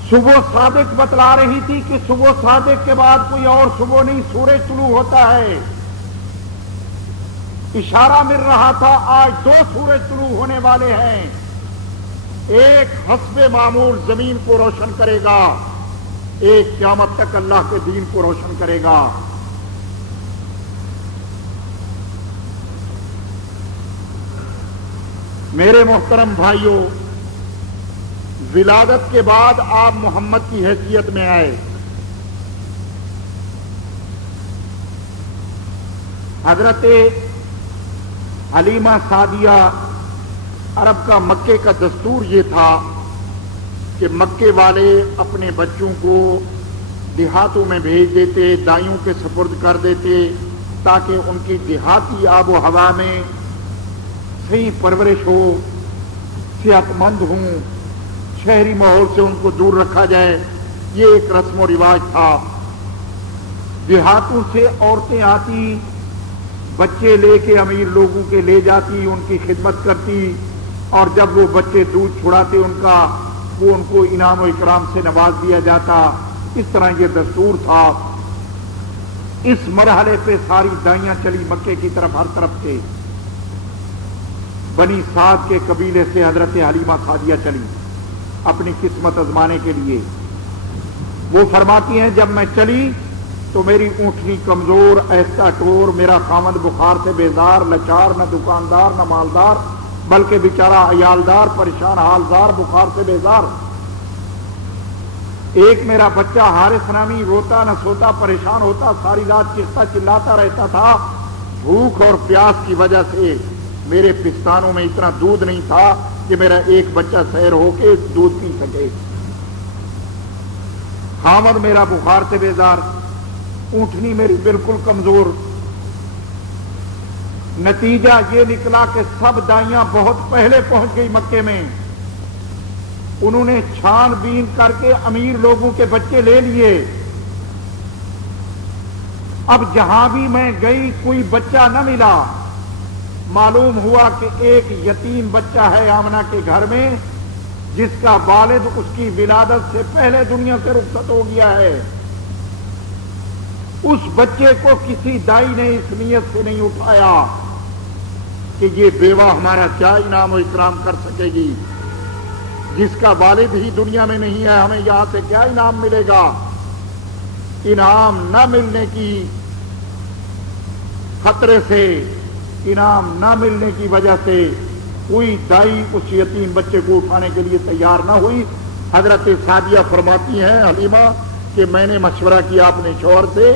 صبح صادق بتلا رہی تھی کہ صبح صادق کے بعد کوئی اور صبح نہیں، سورج طلوع ہوتا ہے۔ اشارہ مل رہا تھا آج دو سورج طلوع ہونے والے ہیں، ایک حسب معمول زمین کو روشن کرے گا، ایک قیامت تک اللہ کے دین کو روشن کرے گا۔ میرے محترم بھائیوں، ولادت کے بعد آپ محمد کی حیثیت میں آئے۔ حضرت حلیمہ سعدیہ، عرب کا مکے کا دستور یہ تھا کہ مکے والے اپنے بچوں کو دیہاتوں میں بھیج دیتے، دائیوں کے سپرد کر دیتے تاکہ ان کی دیہاتی آب و ہوا میں صحیح پرورش ہو، صحت مند ہوں، شہری ماحول سے ان کو دور رکھا جائے۔ یہ ایک رسم و رواج تھا۔ دیہاتوں سے عورتیں آتی، بچے لے کے امیر لوگوں کے لے جاتی، ان کی خدمت کرتی، اور جب وہ بچے دودھ چھڑاتے وہ ان کو انعام و اکرام سے نواز دیا جاتا۔ اس طرح یہ دستور تھا۔ اس مرحلے پہ ساری دائیاں چلی مکے کی طرف، ہر طرف سے بنی سعد کے قبیلے سے حضرت حلیمہ سعدیہ چلی اپنی قسمت آزمانے کے لیے۔ وہ فرماتی ہیں جب میں چلی تو میری اونٹنی کمزور، ایسا ٹور، میرا خامد بخار سے بیزار، لچار، نہ دکاندار نہ مالدار، بلکہ بیچارہ عیالدار، پریشان حالدار، بخار سے بیزار۔ ایک میرا بچہ حارث نامی روتا نہ سوتا، پریشان ہوتا، ساری رات چیختا چلاتا رہتا تھا۔ بھوک اور پیاس کی وجہ سے میرے پستانوں میں اتنا دودھ نہیں تھا کہ میرا ایک بچہ سیر ہو کے دودھ پی سکے۔ خامد میرا بخار سے بیزار، اونٹنی میری بالکل کمزور۔ نتیجہ یہ نکلا کہ سب دائیاں بہت پہلے پہنچ گئی مکے میں۔ انہوں نے چھان بین کر کے امیر لوگوں کے بچے لے لیے۔ اب جہاں بھی میں گئی کوئی بچہ نہ ملا۔ معلوم ہوا کہ ایک یتیم بچہ ہے آمنہ کے گھر میں، جس کا والد اس کی ولادت سے پہلے دنیا سے رخصت ہو گیا ہے۔ اس بچے کو کسی دائی نے اس نیت سے نہیں اٹھایا کہ یہ بیوہ ہمارا کیا انعام و اکرام کر سکے گی، جس کا والد ہی دنیا میں نہیں ہے، ہمیں یہاں سے کیا انعام ملے گا۔ انعام نہ ملنے کی خطرے سے، انعام نہ ملنے کی وجہ سے کوئی دائی اس یتیم بچے کو اٹھانے کے لیے تیار نہ ہوئی۔ حضرت سعدیہ فرماتی ہیں حلیمہ کہ میں نے مشورہ کیا اپنے شوہر سے،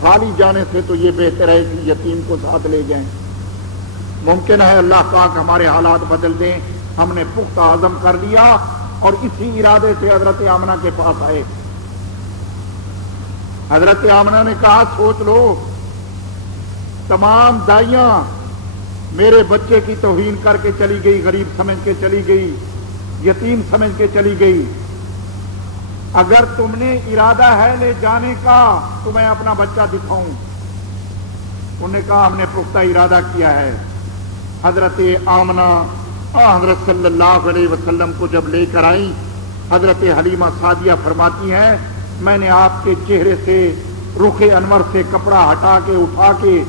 خالی جانے سے تو یہ بہتر ہے کہ یتیم کو ساتھ لے جائیں۔ ممکن ہے اللہ پاک ہمارے حالات بدل دیں۔ ہم نے پختہ عزم کر لیا اور اسی ارادے سے حضرت آمنہ کے پاس آئے۔ حضرت آمنہ نے کہا سوچ لو، تمام دائیاں میرے بچے کی توہین کر کے چلی گئی، غریب سمجھ کے چلی گئی، یتیم سمجھ کے چلی گئی۔ اگر تم نے ارادہ ہے لے جانے کا تو میں اپنا بچہ دکھاؤں۔ انہوں نے کہا ہم نے پختہ ارادہ کیا ہے۔ حضرت آمنہ حضرت صلی اللہ علیہ وسلم کو جب لے کر آئی، حضرت حلیمہ سعدیہ فرماتی ہیں میں نے آپ کے چہرے سے رخ انور سے کپڑا ہٹا کے اٹھا کے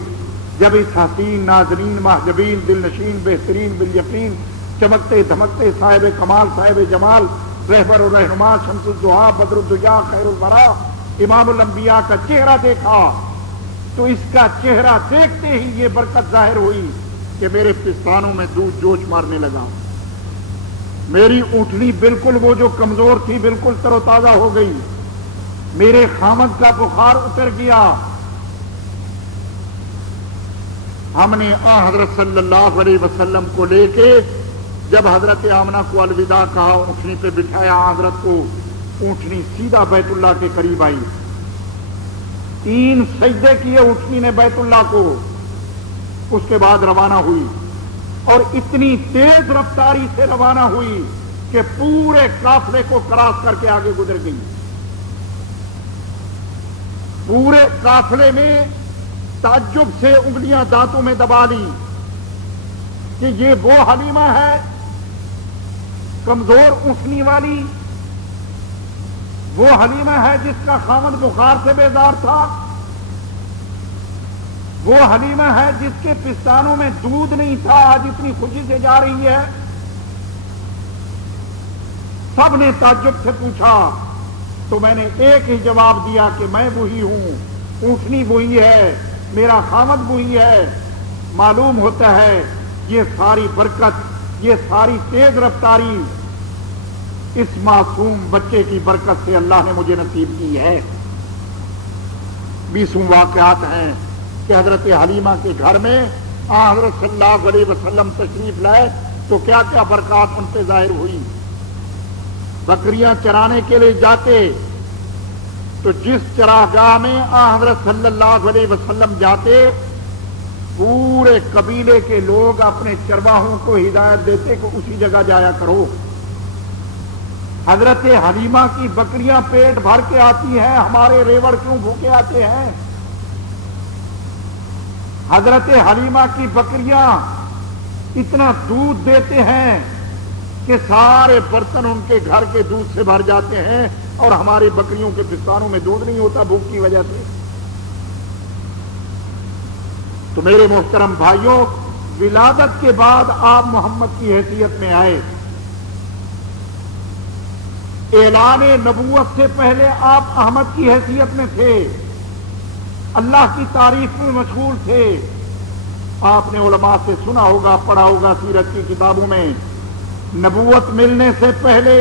جب اس حسین ناظرین محجبین دل نشین بہترین بالیقین چمکتے دھمکتے صاحب کمال صاحب جمال رہبر و رہنما شمس الضحیٰ بدر الدجا خیر الورا امام الانبیاء کا چہرہ دیکھا تو اس کا چہرہ دیکھتے ہی یہ برکت ظاہر ہوئی کہ میرے پستانوں میں دودھ جوش مارنے لگا، میری اونٹنی بالکل وہ جو کمزور تھی بالکل تر و تازہ ہو گئی، میرے خامد کا بخار اتر گیا۔ ہم نے حضرت صلی اللہ علیہ وسلم کو لے کے جب حضرت آمنہ کو الوداع کہا، اونٹنی پہ بٹھایا حضرت کو، اونٹنی سیدھا بیت اللہ کے قریب آئی، 3 سجدے کیے اونٹنی نے بیت اللہ کو، اس کے بعد روانہ ہوئی اور اتنی تیز رفتاری سے روانہ ہوئی کہ پورے قافلے کو کراس کر کے آگے گزر گئی۔ پورے قافلے میں تعجب سے انگلیاں دانتوں میں دبا لی کہ یہ وہ حلیمہ ہے کمزور اونٹنی والی، وہ حلیمہ ہے جس کا خامد بخار سے بیزار تھا، وہ حلیمہ ہے جس کے پستانوں میں دودھ نہیں تھا، آج اتنی خوشی سے جا رہی ہے۔ سب نے تعجب سے پوچھا تو میں نے ایک ہی جواب دیا کہ میں وہی ہوں، اونٹنی وہی ہے، میرا خامد وہی ہے۔ معلوم ہوتا ہے یہ ساری برکت، یہ ساری تیز رفتاری اس معصوم بچے کی برکت سے اللہ نے مجھے نصیب کی ہے۔ 20 واقعات ہیں کہ حضرت حلیمہ کے گھر میں حضرت صلی اللہ علیہ وسلم تشریف لائے تو کیا کیا برکات ان پہ ظاہر ہوئی۔ بکریاں چرانے کے لیے جاتے تو جس چراگاہ میں حضرت صلی اللہ علیہ وسلم جاتے پورے قبیلے کے لوگ اپنے چرواہوں کو ہدایت دیتے کہ اسی جگہ جایا کرو۔ حضرت حلیمہ کی بکریاں پیٹ بھر کے آتی ہیں، ہمارے ریوڑ کیوں بھوکے آتے ہیں؟ حضرت حلیمہ کی بکریاں اتنا دودھ دیتے ہیں کہ سارے برتن ان کے گھر کے دودھ سے بھر جاتے ہیں اور ہماری بکریوں کے پستانوں میں دودھ نہیں ہوتا بھوک کی وجہ سے۔ تو میرے محترم بھائیوں، ولادت کے بعد آپ محمد کی حیثیت میں آئے، اعلان نبوت سے پہلے آپ احمد کی حیثیت میں تھے، اللہ کی تعریف میں مشغول تھے۔ آپ نے علماء سے سنا ہوگا، پڑھا ہوگا سیرت کی کتابوں میں، نبوت ملنے سے پہلے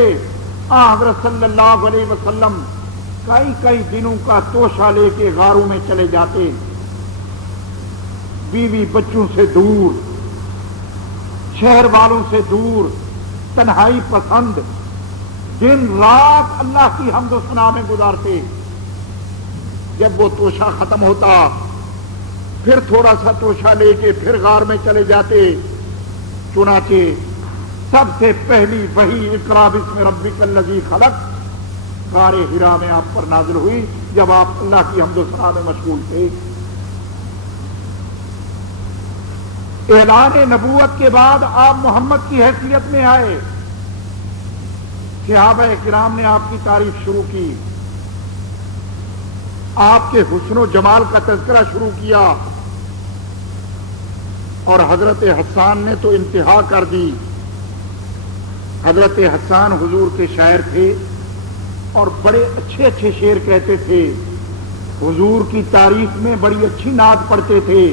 حضرت صلی اللہ علیہ وسلم کئی دنوں کا توشہ لے کے غاروں میں چلے جاتے، بیوی بچوں سے دور، شہر والوں سے دور، تنہائی پسند، دن رات اللہ کی حمد و ثنا میں گزارتے۔ جب وہ توشہ ختم ہوتا پھر تھوڑا سا توشہ لے کے پھر غار میں چلے جاتے۔ چنانچہ سب سے پہلی وحی اقرا بسم ربک الذی خلق غار حرا میں آپ پر نازل ہوئی جب آپ اللہ کی حمد و ثنا میں مشغول تھے۔ اعلان نبوت کے بعد آپ محمد کی حیثیت میں آئے، صحابہ کرام نے آپ کی تعریف شروع کی، آپ کے حسن و جمال کا تذکرہ شروع کیا، اور حضرت حسان نے تو انتہا کر دی۔ حضرت حسان حضور کے شاعر تھے اور بڑے اچھے اچھے شعر کہتے تھے، حضور کی تعریف میں بڑی اچھی نعت پڑھتے تھے۔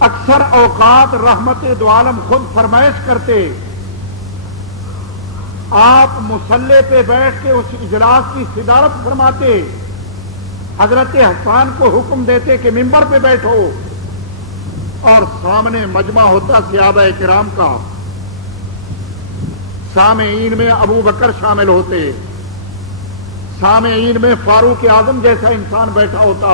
اکثر اوقات رحمت دو عالم خود فرمائش کرتے، آپ مصلی پہ بیٹھ کے اس اجلاس کی صدارت فرماتے، حضرت حسان کو حکم دیتے کہ ممبر پہ بیٹھو، اور سامنے مجمع ہوتا صحابہ کرام کا، سامعین میں ابو بکر شامل ہوتے، سامعین میں فاروق اعظم جیسا انسان بیٹھا ہوتا،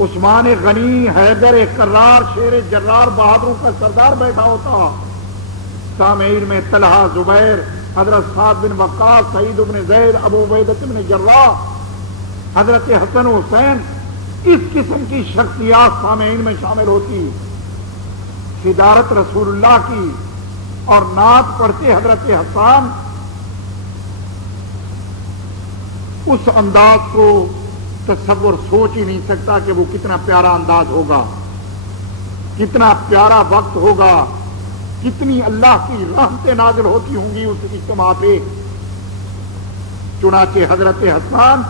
عثمان غنی، حیدر کرار، شیر جرار بہادروں کا سردار بیٹھا ہوتا، سامعین میں طلحہ، زبیر، حضرت سعد بن وقاص، سعید بن زید، ابو عبیدہ بن جراح، حضرت حسن حسین، اس قسم کی شخصیات سامعین میں شامل ہوتی۔ صدارت رسول اللہ کی اور نعت پڑھتے حضرت حسان، اس انداز کو تصور سوچ ہی نہیں سکتا کہ وہ کتنا پیارا انداز ہوگا، کتنا پیارا وقت ہوگا، کتنی اللہ کی رحمتیں نازل ہوتی ہوں گی اس اجتماع پہ۔ چنانچہ حضرت حسان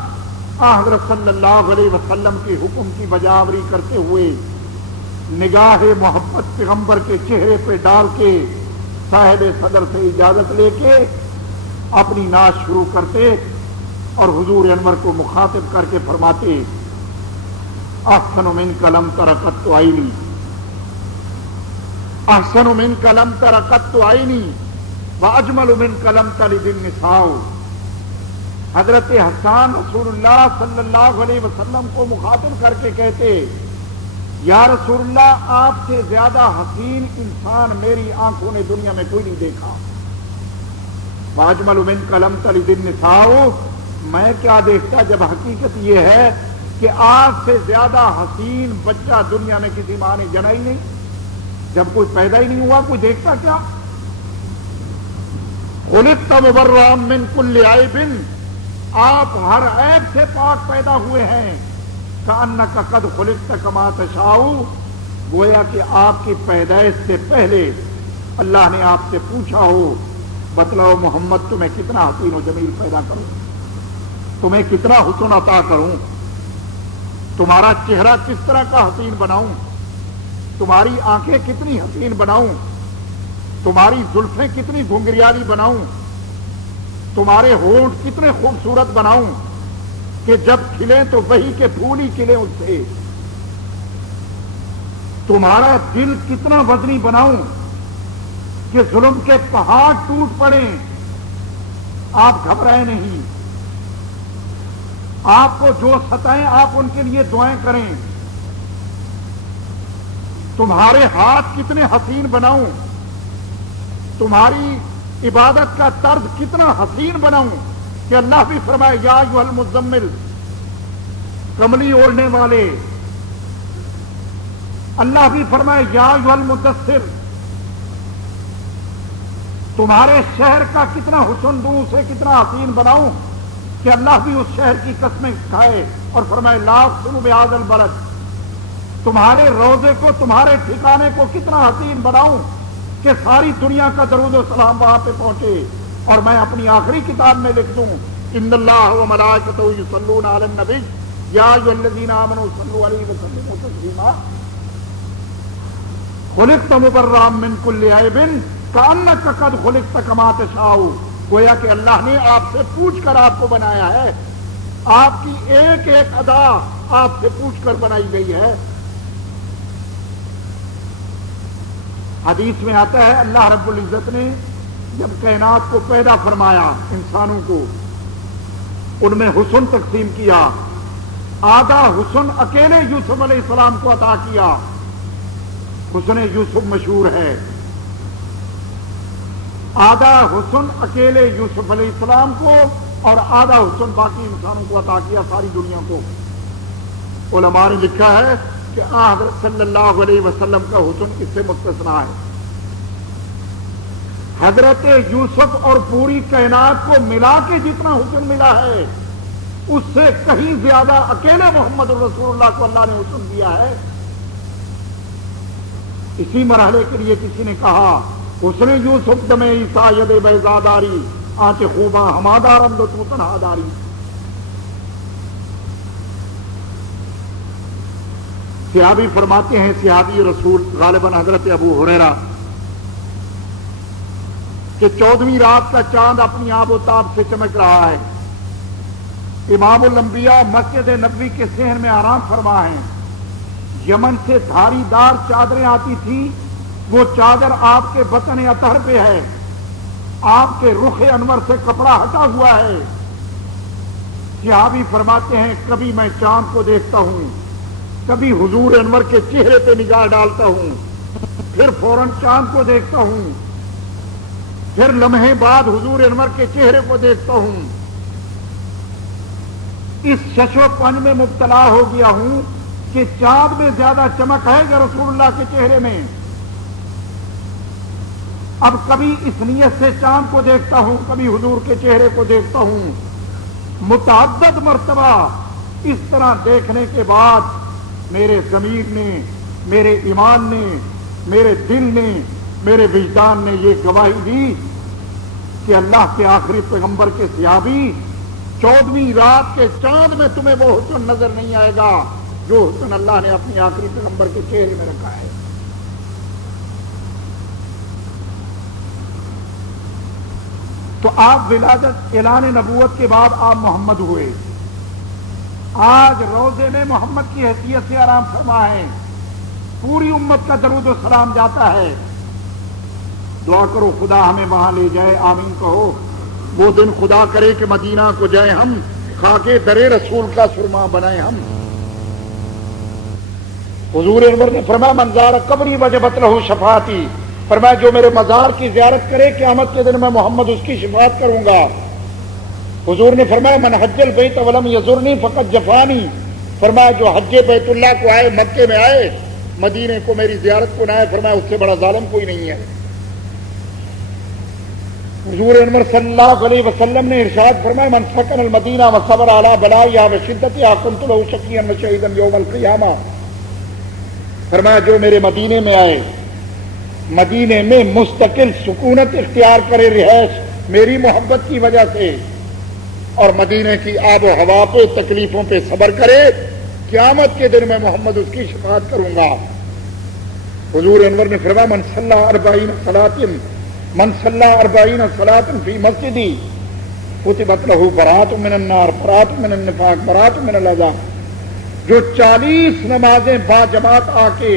حضرت صلی اللہ علیہ وسلم کے حکم کی بجاوری کرتے ہوئے نگاہ محبت پیغمبر کے چہرے پہ ڈال کے صاحب صدر سے اجازت لے کے اپنی نعت شروع کرتے اور حضور انور کو مخاطب کر کے فرماتے احسن من کلم ترکت عینی، احسن من کلم ترکت عینی واجمل من کلم تلد النساء۔ حضرت حسان رسول اللہ صلی اللہ علیہ وسلم کو مخاطب کر کے کہتے یا رسول اللہ، آپ سے زیادہ حسین انسان میری آنکھوں نے دنیا میں کوئی نہیں دیکھا۔ واجمل من کلم تلد النساء، میں کیا دیکھتا جب حقیقت یہ ہے کہ آپ سے زیادہ حسین بچہ دنیا میں کسی ماں نے جنا ہی نہیں، جب کوئی پیدا ہی نہیں ہوا کوئی دیکھتا کیا؟ خلقت مبرئا من کل عیب، آپ ہر عیب سے پاک پیدا ہوئے ہیں۔ کأنک قد خلقت کما تشاء، گویا کہ آپ کی پیدائش سے پہلے اللہ نے آپ سے پوچھا ہو بتلاؤ محمد تمہیں کتنا حسین و جمیل پیدا کروں، تمہیں کتنا حسن عطا کروں، تمہارا چہرہ کس طرح کا حسین بناؤں، تمہاری آنکھیں کتنی حسین بناؤں، تمہاری زلفیں کتنی گھنگریالی بناؤں، تمہارے ہونٹ کتنے خوبصورت بناؤں کہ جب کھلیں تو وہی کے پھول ہی کھلیں اس سے، تمہارا دل کتنا وزنی بناؤں کہ ظلم کے پہاڑ ٹوٹ پڑیں، آپ گھبرائیں نہیں، آپ کو جو ستائیں آپ ان کے لیے دعائیں کریں، تمہارے ہاتھ کتنے حسین بناؤں، تمہاری عبادت کا طرز کتنا حسین بناؤں کہ اللہ بھی فرمائے یا ایھا المزمل، کملی اوڑھنے والے، اللہ بھی فرمائے یا ایھا المدثر، تمہارے شہر کا کتنا حسن دوں، اسے کتنا حسین بناؤں کہ اللہ بھی اس شہر کی قسمیں کھائے اور فرمائے لا اقسم بہذا البلد، تمہارے روضے کو تمہارے ٹھکانے کو کتنا حسین بناؤں کہ ساری دنیا کا درود و سلام وہاں پہ پہنچے، اور میں اپنی آخری کتاب میں لکھ دوں ان اللہ وملائکتہ یصلون علی النبی یا ایھا الذین آمنوا صلوا علیہ وسلموا تسلیما۔ خلقت مبرئا من کل عیب کأنک قد خلقت کما تشاء، گویا کہ اللہ نے آپ سے پوچھ کر آپ کو بنایا ہے، آپ کی ایک ایک ادا آپ سے پوچھ کر بنائی گئی ہے۔ حدیث میں آتا ہے اللہ رب العزت نے جب کائنات کو پیدا فرمایا، انسانوں کو ان میں حسن تقسیم کیا، آدھا حسن اکیلے یوسف علیہ السلام کو عطا کیا، حسن یوسف مشہور ہے، آدھا حسن اکیلے یوسف علیہ السلام کو اور آدھا حسن باقی انسانوں کو عطا کیا، ساری دنیا کو۔ علماء نے لکھا ہے کہ حضرت صلی اللہ علیہ وسلم کا حسن اس سے مستثنا ہے، حضرت یوسف اور پوری کائنات کو ملا کے جتنا حسن ملا ہے اس سے کہیں زیادہ اکیلے محمد رسول اللہ کو اللہ نے حسن دیا ہے۔ اسی مرحلے کے لیے کسی نے کہا حسن یوسف دم عیسیٰ ید بیضاداری آنچ خوباں ہمادارم دو تو تنہا داری۔ صحابی فرماتے ہیں، صحابی رسول غالباً حضرت ابو ہریرہ، کہ 14ویں رات کا چاند اپنی آب و تاب سے چمک رہا ہے، امام الانبیاء مسجد نبوی کے صحن میں آرام فرما ہیں، یمن سے دھاری دار چادریں آتی تھی، وہ چادر آپ کے بطن اطہر پہ ہے، آپ کے رخ انور سے کپڑا ہٹا ہوا ہے۔ صحابی فرماتے ہیں کبھی میں چاند کو دیکھتا ہوں، کبھی حضور انور کے چہرے پہ نگاہ ڈالتا ہوں، پھر فوراً چاند کو دیکھتا ہوں، پھر لمحے بعد حضور انور کے چہرے کو دیکھتا ہوں، اس شش و پنج میں مبتلا ہو گیا ہوں کہ چاند میں زیادہ چمک ہے کہ رسول اللہ کے چہرے میں۔ اب کبھی اس نیت سے چاند کو دیکھتا ہوں، کبھی حضور کے چہرے کو دیکھتا ہوں، متعدد مرتبہ اس طرح دیکھنے کے بعد میرے ضمیر نے، میرے ایمان نے، میرے دل نے، میرے وجدان نے یہ گواہی دی کہ اللہ کے آخری پیغمبر کے صحابی 14ویں رات کے چاند میں تمہیں وہ حسن نظر نہیں آئے گا جو حسن اللہ نے اپنی آخری پیغمبر کے چہرے میں رکھا ہے۔ تو آپ ولادت اعلان نبوت کے بعد آپ محمد ہوئے، آج روضے میں محمد کی حیثیت سے آرام فرما ہے، پوری امت کا درود و سلام جاتا ہے۔ دعا کرو خدا ہمیں وہاں لے جائے، آمین کہو۔ وہ دن خدا کرے کہ مدینہ کو جائے ہم، خاکے درے رسول کا سرما بنائے ہم۔ حضور انور نے فرمایا من زار قبری وجبت لہ شفاعتی، فرمایا جو میرے مزار کی زیارت کرے قیامت کے دن میں محمد اس کی شفاعت کروں گا۔ حضور نے فرمایا من حج البیت ولم یزرنی فقد جفانی، فرمایا جو حج بیت اللہ کو آئے، مکے میں آئے، مدینے کو میری زیارت کو نہ آئے، فرمایا اس سے بڑا ظالم کوئی نہیں ہے۔ حضور انور صلی اللہ علیہ وسلم نے ارشاد فرمایا من سکن المدینہ وصبر علی بلائها وشدتها كنت له شقیا وشہیدا یوم القیامہ، فرمایا جو میرے مدینے میں آئے، مدینے میں مستقل سکونت اختیار کرے رہائش میری محبت کی وجہ سے، اور مدینے کی آب و ہوا پہ تکلیفوں پہ صبر کرے، قیامت کے دن میں محمد اس کی شفاعت کروں گا۔ حضور انور نے فرمایا من صلی 40 صلاۃ فی مسجدی کتبت لہ برات من النار برات من النفاق برات من الاذى، جو 40 نمازیں با جماعت آ کے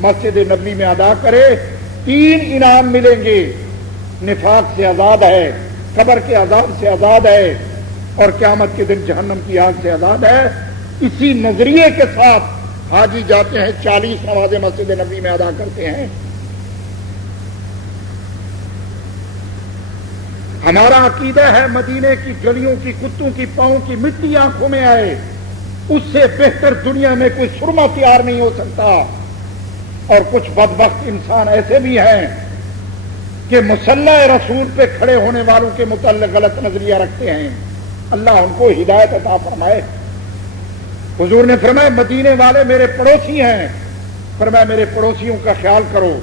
مسجد نبوی میں ادا کرے 3 انعام ملیں گے، نفاق سے آزاد ہے، قبر کے عذاب سے آزاد ہے، اور قیامت کے دن جہنم کی آگ سے آزاد ہے۔ اسی نظریے کے ساتھ حاجی جاتے ہیں، 40 نمازیں مسجد نبوی میں ادا کرتے ہیں۔ ہمارا عقیدہ ہے مدینے کی گلیوں کی کتوں کی پاؤں کی مٹی آنکھوں میں آئے، اس سے بہتر دنیا میں کوئی سرما تیار نہیں ہو سکتا۔ اور کچھ بدبخت انسان ایسے بھی ہیں کہ مصلی رسول پہ کھڑے ہونے والوں کے متعلق غلط نظریہ رکھتے ہیں، اللہ ان کو ہدایت عطا فرمائے۔ حضور نے فرمایا مدینے والے میرے پڑوسی ہیں، فرمایا میرے پڑوسیوں کا خیال کرو۔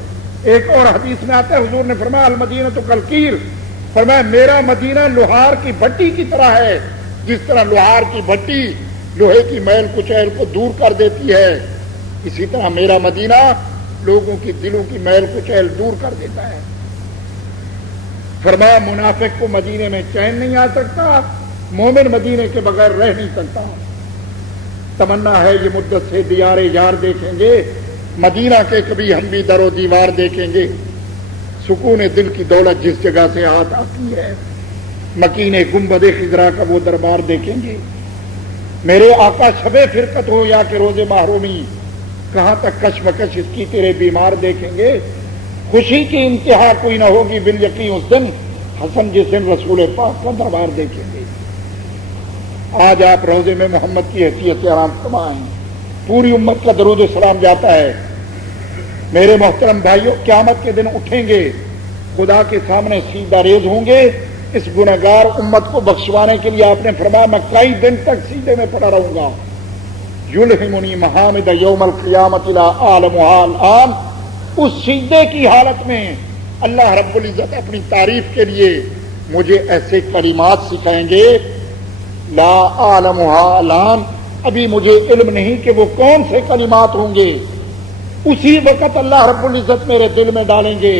ایک اور حدیث میں آتا ہے حضور نے فرمایا المدینہ کالقیر، فرمایا میرا مدینہ لوہار کی بھٹی کی طرح ہے، جس طرح لوہار کی بھٹی لوہے کی میل کچیل کو دور کر دیتی ہے، اسی طرح میرا مدینہ لوگوں کی دلوں کی میل کچیل دور کر دیتا ہے۔ فرمایا منافق کو مدینے میں چین نہیں آ سکتا، مومن مدینے کے بغیر رہ نہیں سکتا۔ تمنا ہے یہ مدت سے دیار یار دیکھیں گے، مدینہ کے کبھی ہم بھی در و دیوار دیکھیں گے، سکون دل کی دولت جس جگہ سے ہاتھ آتی ہے، مکین گنبد خضرا کا وہ دربار دیکھیں گے۔ میرے آقا شب فرقت ہو یا کہ روز محرومی، کہاں تک کشمکش اس کی تیرے بیمار دیکھیں گے۔ خوشی کی انتہا کوئی نہ ہوگی بالیقین اس دن، حسن جس دن رسول پاک کا دربار دیکھیں گے۔ آج آپ روزے میں محمد کی حیثیت سے آرام فرمائیں، پوری امت کا درود و سلام جاتا ہے۔ میرے محترم بھائیوں، قیامت کے دن اٹھیں گے، خدا کے سامنے سیدھا ریز ہوں گے۔ اس گنہگار امت کو بخشوانے کے لیے آپ نے فرمایا میں کئی دن تک سیدھے میں پڑا رہوں گا۔ یلہمنی محامد یوم القیامت لا اعلمھا الآن، اس سیدھے کی حالت میں اللہ رب العزت اپنی تعریف کے لیے مجھے ایسے کلمات سکھائیں گے لا اعلمھا الآن، ابھی مجھے علم نہیں کہ وہ کون سے کلمات ہوں گے۔ اسی وقت اللہ رب العزت میرے دل میں ڈالیں گے،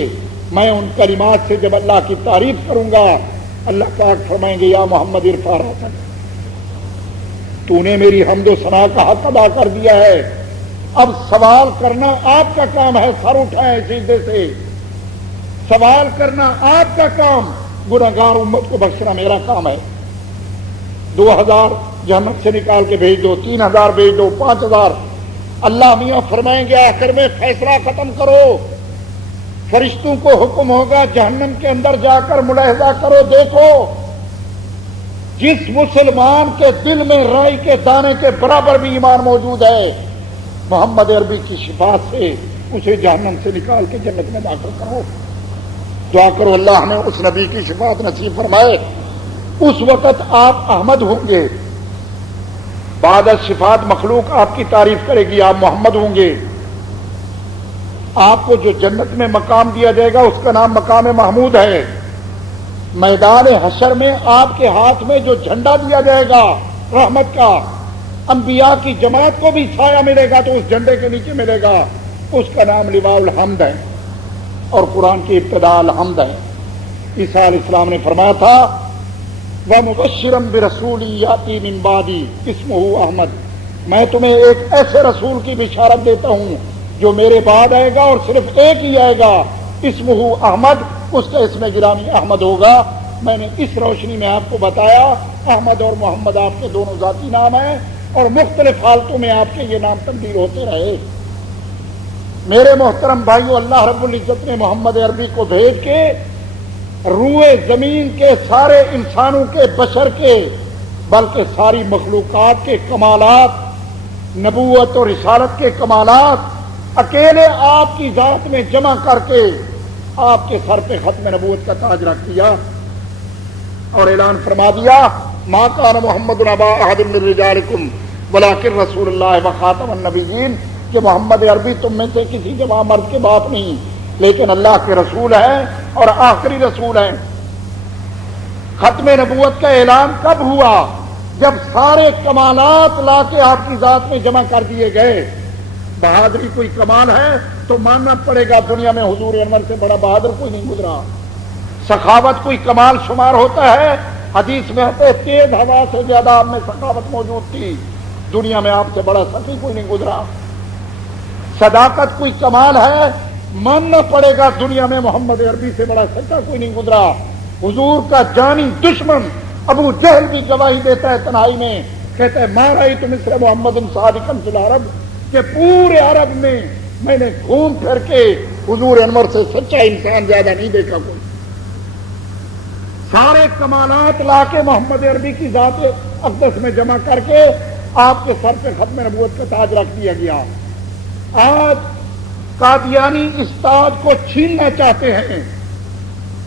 میں ان کلمات سے جب اللہ کی تعریف کروں گا، اللہ پاک فرمائیں گے یا محمد ارفع راسک، تو نے میری حمد و ثنا کا حق ادا کر دیا ہے، اب سوال کرنا آپ کا کام ہے، سر اٹھائیں سیدھے سے، سوال کرنا آپ کا کام، گنہگار امت کو بخشنا میرا کام ہے۔ 2000 جہنم سے نکال کے بھیج دو، 3000 بھیج دو، 5000، اللہ میاں فرمائیں گے آخر میں فیصلہ ختم کرو۔ فرشتوں کو حکم ہوگا جہنم کے اندر جا کر ملاحظہ کرو، دیکھو جس مسلمان کے دل میں رائی کے دانے کے برابر بھی ایمان موجود ہے، محمد عربی کی شفاعت سے اسے جہنم سے نکال کے جنت میں داخل کرو۔ دعا کرو اللہ ہمیں اس نبی کی شفاعت نصیب فرمائے۔ اس وقت آپ احمد ہوں گے. بعد صفات مخلوق آپ کی تعریف کرے گی، آپ محمد ہوں گے. آپ کو جو جنت میں مقام دیا جائے گا اس کا نام مقام محمود ہے. میدان حشر میں آپ کے ہاتھ میں جو جھنڈا دیا جائے گا رحمت کا، انبیاء کی جماعت کو بھی سایہ ملے گا تو اس جھنڈے کے نیچے ملے گا، اس کا نام لواء الحمد ہے. اور قرآن کی ابتدا الحمد ہے. عیسیٰ علیہ السلام نے فرمایا تھا وَمُبَشِّرًا بِرَسُولٍ يَأْتِي مِن بَعْدِي اسْمُهُ احمد، میں تمہیں ایک ایسے رسول کی بشارت دیتا ہوں جو میرے بعد آئے گا اور صرف ایک ہی آئے گا، اسمہ احمد، اس کا اسم گرامی احمد ہوگا. میں نے اس روشنی میں آپ کو بتایا احمد اور محمد آپ کے دونوں ذاتی نام ہیں اور مختلف حالتوں میں آپ کے یہ نام تبدیل ہوتے رہے. میرے محترم بھائیو، اللہ رب العزت نے محمد عربی کو بھیج کے روئے زمین کے سارے انسانوں کے، بشر کے، بلکہ ساری مخلوقات کے کمالات، نبوت اور رسالت کے کمالات اکیلے آپ کی ذات میں جمع کر کے آپ کے سر پہ ختم نبوت کا تاج رکھ دیا اور اعلان فرما دیا ما کان محمد ابا احد من رجالکم ولکن رسول اللہ وخاتم النبیین، کہ محمد عربی تم میں سے کسی جوان مرد کے باپ نہیں لیکن اللہ کے رسول ہیں اور آخری رسول ہیں. ختم نبوت کا اعلان کب ہوا؟ جب سارے کمالات لا کے آپ کی ذات میں جمع کر دیے گئے. بہادری کوئی کمال ہے تو ماننا پڑے گا دنیا میں حضور انور سے بڑا بہادر کوئی نہیں گزرا. سخاوت کوئی کمال شمار ہوتا ہے، حدیث میں آتا ہے تیز ہوا سے زیادہ آپ میں سخاوت موجود تھی، دنیا میں آپ سے بڑا سخی کوئی نہیں گزرا. صداقت کوئی کمال ہے، ماننا پڑے گا دنیا میں محمد عربی سے بڑا سچا کوئی نہیں گزرا. حضور کا جانی دشمن ابو جہل بھی گواہی دیتا ہے تنہائی میں، کہتا ہے ما رأیت مثل محمد صادقا فی العرب، کہ پورے عرب میں نے گھوم پھر کے حضور انور سے سچا انسان زیادہ نہیں دیکھا کوئی. سارے کمالات لا کے محمد عربی کی ذات اقدس میں جمع کر کے آپ کے سر پہ ختم نبوت کا تاج رکھ دیا گیا. آج قادیانی اس تاج کو چھیننا چاہتے ہیں.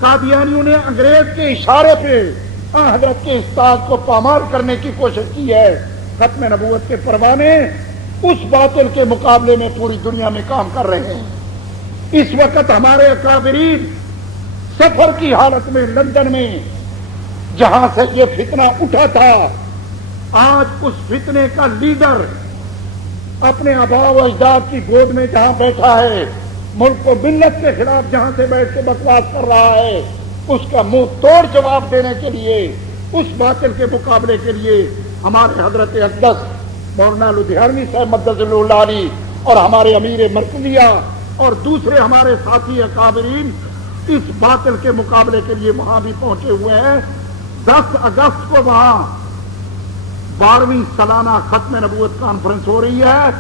قادیانیوں نے انگریز کے اشارے پہ حضرت کے اس تاج کو پامال کرنے کی کوشش کی ہے. ختم نبوت کے پروانے اس باطل کے مقابلے میں پوری دنیا میں کام کر رہے ہیں. اس وقت ہمارے اکابرین سفر کی حالت میں لندن میں جہاں سے یہ فتنہ اٹھا تھا، آج اس فتنے کا لیڈر اپنے آباء و اجداد کی گود میں جہاں بیٹھا ہے، ملک و ملت کے خلاف جہاں سے بیٹھ کے بکواس کر رہا ہے، اس کا منہ توڑ جواب دینے کے لیے، اس باطل کے مقابلے کے لیے ہمارے حضرت اقدس مولانا لدھیانوی صاحب مدث اللہ علیہ اور ہمارے امیر مرکزیہ اور دوسرے ہمارے ساتھی اکابرین اس باطل کے مقابلے کے لیے وہاں بھی پہنچے ہوئے ہیں. 10 اگست کو وہاں 12ویں سالانہ ختم نبوت کانفرنس ہو رہی ہے.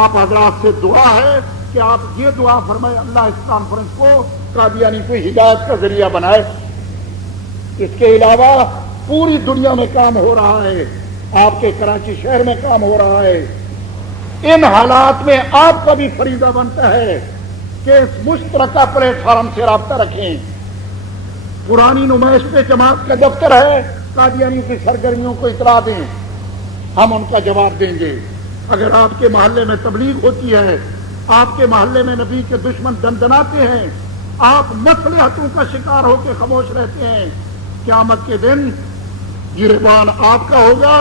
آپ حضرات سے دعا ہے کہ آپ یہ دعا فرمائے اللہ اس کانفرنس کو قادیانی کو ہدایت کا ذریعہ بنائے. اس کے علاوہ پوری دنیا میں کام ہو رہا ہے، آپ کے کراچی شہر میں کام ہو رہا ہے. ان حالات میں آپ کا بھی فریضہ بنتا ہے کہ اس مشترکہ پلیٹ فارم سے رابطہ رکھیں. پرانی نمائش پہ جماعت کا دفتر ہے، قادیانیوں کی سرگرمیوں کو اطلاع دیں، ہم ان کا جواب دیں گے. اگر آپ کے محلے میں تبلیغ ہوتی ہے، آپ کے محلے میں نبی کے دشمن دندناتے ہیں، آپ مصلحتوں کا شکار ہو کے خاموش رہتے ہیں، قیامت کے دن گریبان آپ کا ہوگا،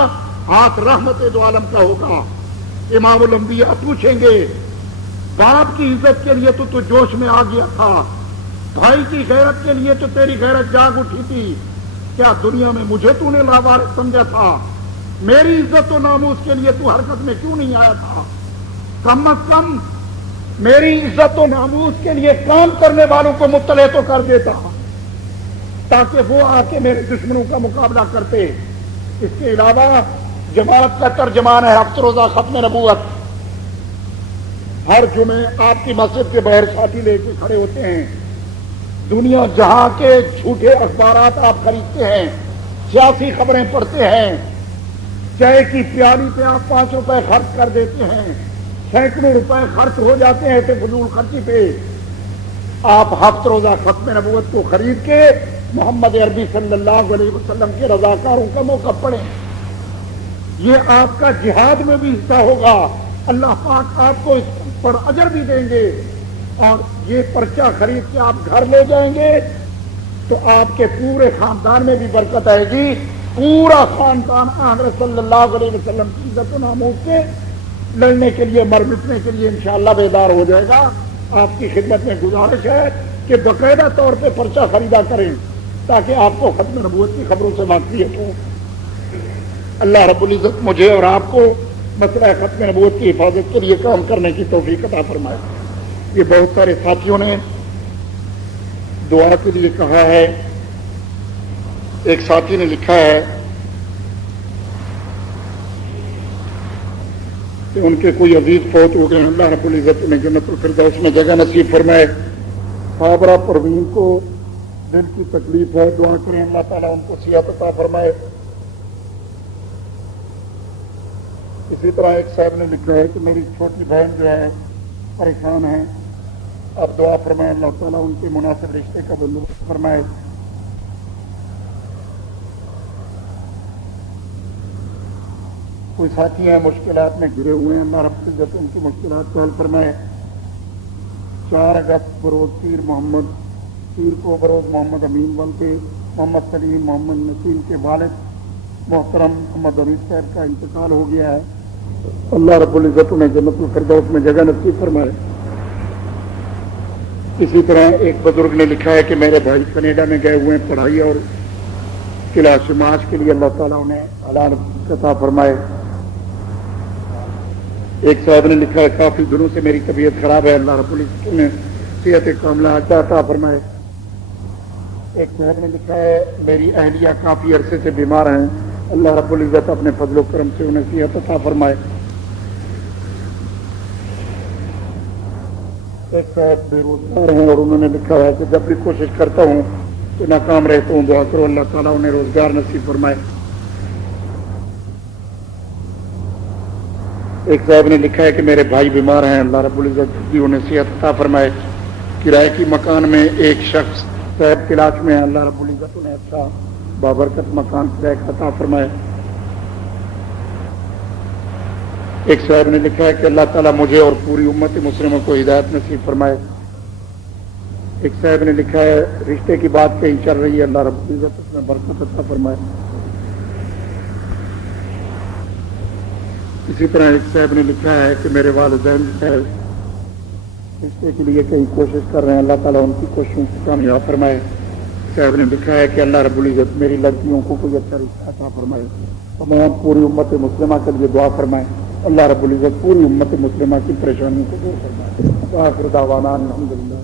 ہاتھ رحمت دو عالم کا ہوگا. امام الانبیاء پوچھیں گے باپ کی عزت کے لیے تو جوش میں آ گیا تھا، بھائی کی غیرت کے لیے تو تیری غیرت جاگ اٹھی تھی، کیا دنیا میں مجھے تو نے لاوارث سمجھا تھا؟ میری عزت و ناموس کے لیے تو حرکت میں کیوں نہیں آیا تھا؟ کم از کم میری عزت و ناموس کے لیے کام کرنے والوں کو مطلع تو کر دیتا تاکہ وہ آ کے میرے دشمنوں کا مقابلہ کرتے. اس کے علاوہ جماعت کا ترجمان ہے ہفت روزہ ختم نبوت. ہر جمعے آپ کی مسجد کے باہر ساتھی لے کے کھڑے ہوتے ہیں. دنیا جہاں کے جھوٹے اخبارات آپ خریدتے ہیں، سیاسی خبریں پڑھتے ہیں، چائے کی پیالی پہ آپ 5 روپے خرچ کر دیتے ہیں، سینکڑوں روپے خرچ ہو جاتے ہیں ایسے فضول خرچی پہ. آپ ہفت روزہ ختم نبوت کو خرید کے محمد عربی صلی اللہ علیہ وسلم کے رضاکاروں کا موقف پڑھیں. یہ آپ کا جہاد میں بھی حصہ ہوگا. اللہ پاک آپ کو اس پر اجر بھی دیں گے. اور یہ پرچہ خرید کے آپ گھر لے جائیں گے تو آپ کے پورے خاندان میں بھی برکت آئے گی. پورا خاندان حضرت صلی اللہ علیہ وسلم کی عزت و ناموس سے لڑنے کے لیے مر مٹنے کے لیے انشاءاللہ بیدار ہو جائے گا. آپ کی خدمت میں گزارش ہے کہ باقاعدہ طور پہ پرچہ خریدا کریں تاکہ آپ کو ختم نبوت کی خبروں سے واقفیت ہو. اللہ رب العزت مجھے اور آپ کو مسئلہ ختم نبوت کی حفاظت کے لیے کام کرنے کی توفیق عطا فرمائے. یہ بہت سارے ساتھیوں نے دعا کے لیے کہا ہے. ایک ساتھی نے لکھا ہے کہ ان کے کوئی عزیز فوت ہو گئے. اللہ رب العزت انہیں جنت الفردوس میں جگہ نصیب فرمائے. صابرہ پروین کو دل کی تکلیف ہے, دعا کریں اللہ تعالیٰ ان کو صحت عطا فرمائے. اسی طرح ایک صاحب نے لکھا ہے کہ میری چھوٹی بہن جو ہے پریشان ہے, اب دعا فرمائے اللہ تعالیٰ ان کے مناسب رشتے کا بندوبست فرمائے. کوئی ساتھی ہیں مشکلات میں گھرے ہوئے ہیں, اللہ رب العزت ان کی مشکلات کو حل فرمائے. 4 اگست بروز پیر کو بروز محمد امین والے محمد سلیم محمد نسیم کے والد محترم محمد حمید صاحب کا انتقال ہو گیا ہے. اللہ رب العزت انہیں جنت الفردوس میں جگہ نصیب فرمائے. اسی طرح ایک بزرگ نے لکھا ہے کہ میرے بھائی کینیڈا میں گئے ہوئے ہیں پڑھائی اور کلاس معاش کے لیے, اللہ تعالیٰ انہیں حلال عطا فرمائے. ایک صاحب نے لکھا ہے کافی دنوں سے میری طبیعت خراب ہے, اللہ رب العزت انہیں صحت کاملہ عطا فرمائے. ایک صاحب نے لکھا ہے میری اہلیہ کافی عرصے سے بیمار ہیں, اللہ رب العزت اپنے فضل و کرم سے انہیں صحت عطا فرمائے. ایک صاحب بے روزگار ہیں اور انہوں نے لکھا ہے کہ جب بھی کوشش کرتا ہوں تو ناکام رہتا ہوں, دعا کرو اللہ تعالیٰ انہیں روزگار نصیب فرمائے. ایک صاحب نے لکھا ہے کہ میرے بھائی بیمار ہیں, اللہ رب العزت بھی انہیں صحت عطا فرمائے. کرائے کی مکان میں ایک شخص صاحب تلاش میں ہے, اللہ رب العزت انہیں اچھا بابرکت مکان کرائے عطا فرمائے. ایک صاحب نے لکھا ہے کہ اللہ تعالیٰ مجھے اور پوری امت مسلموں کو ہدایت نصیب فرمائے. ایک صاحب نے لکھا ہے رشتے کی بات کہیں چل رہی ہے, اللہ رب العزت اس میں برکت عطا فرمائے. اسی طرح ایک صاحب نے لکھا ہے کہ میرے والدین رشتے کے لیے کہیں کوشش کر رہے ہیں, اللہ تعالیٰ ان کی کوششوں کو کامیاب فرمائے. صاحب نے لکھا ہے کہ اللہ رب العزت میری لڑکیوں کو کوئی اچھا رشتہ عطا فرمائے. تمام پوری امت مسلمہ کے لیے دعا فرمائے, اللہ رب العزت پوری امت مسلمہ کی پریشانیوں کو دور فرمائے. وآخر دعوانا الحمدللہ.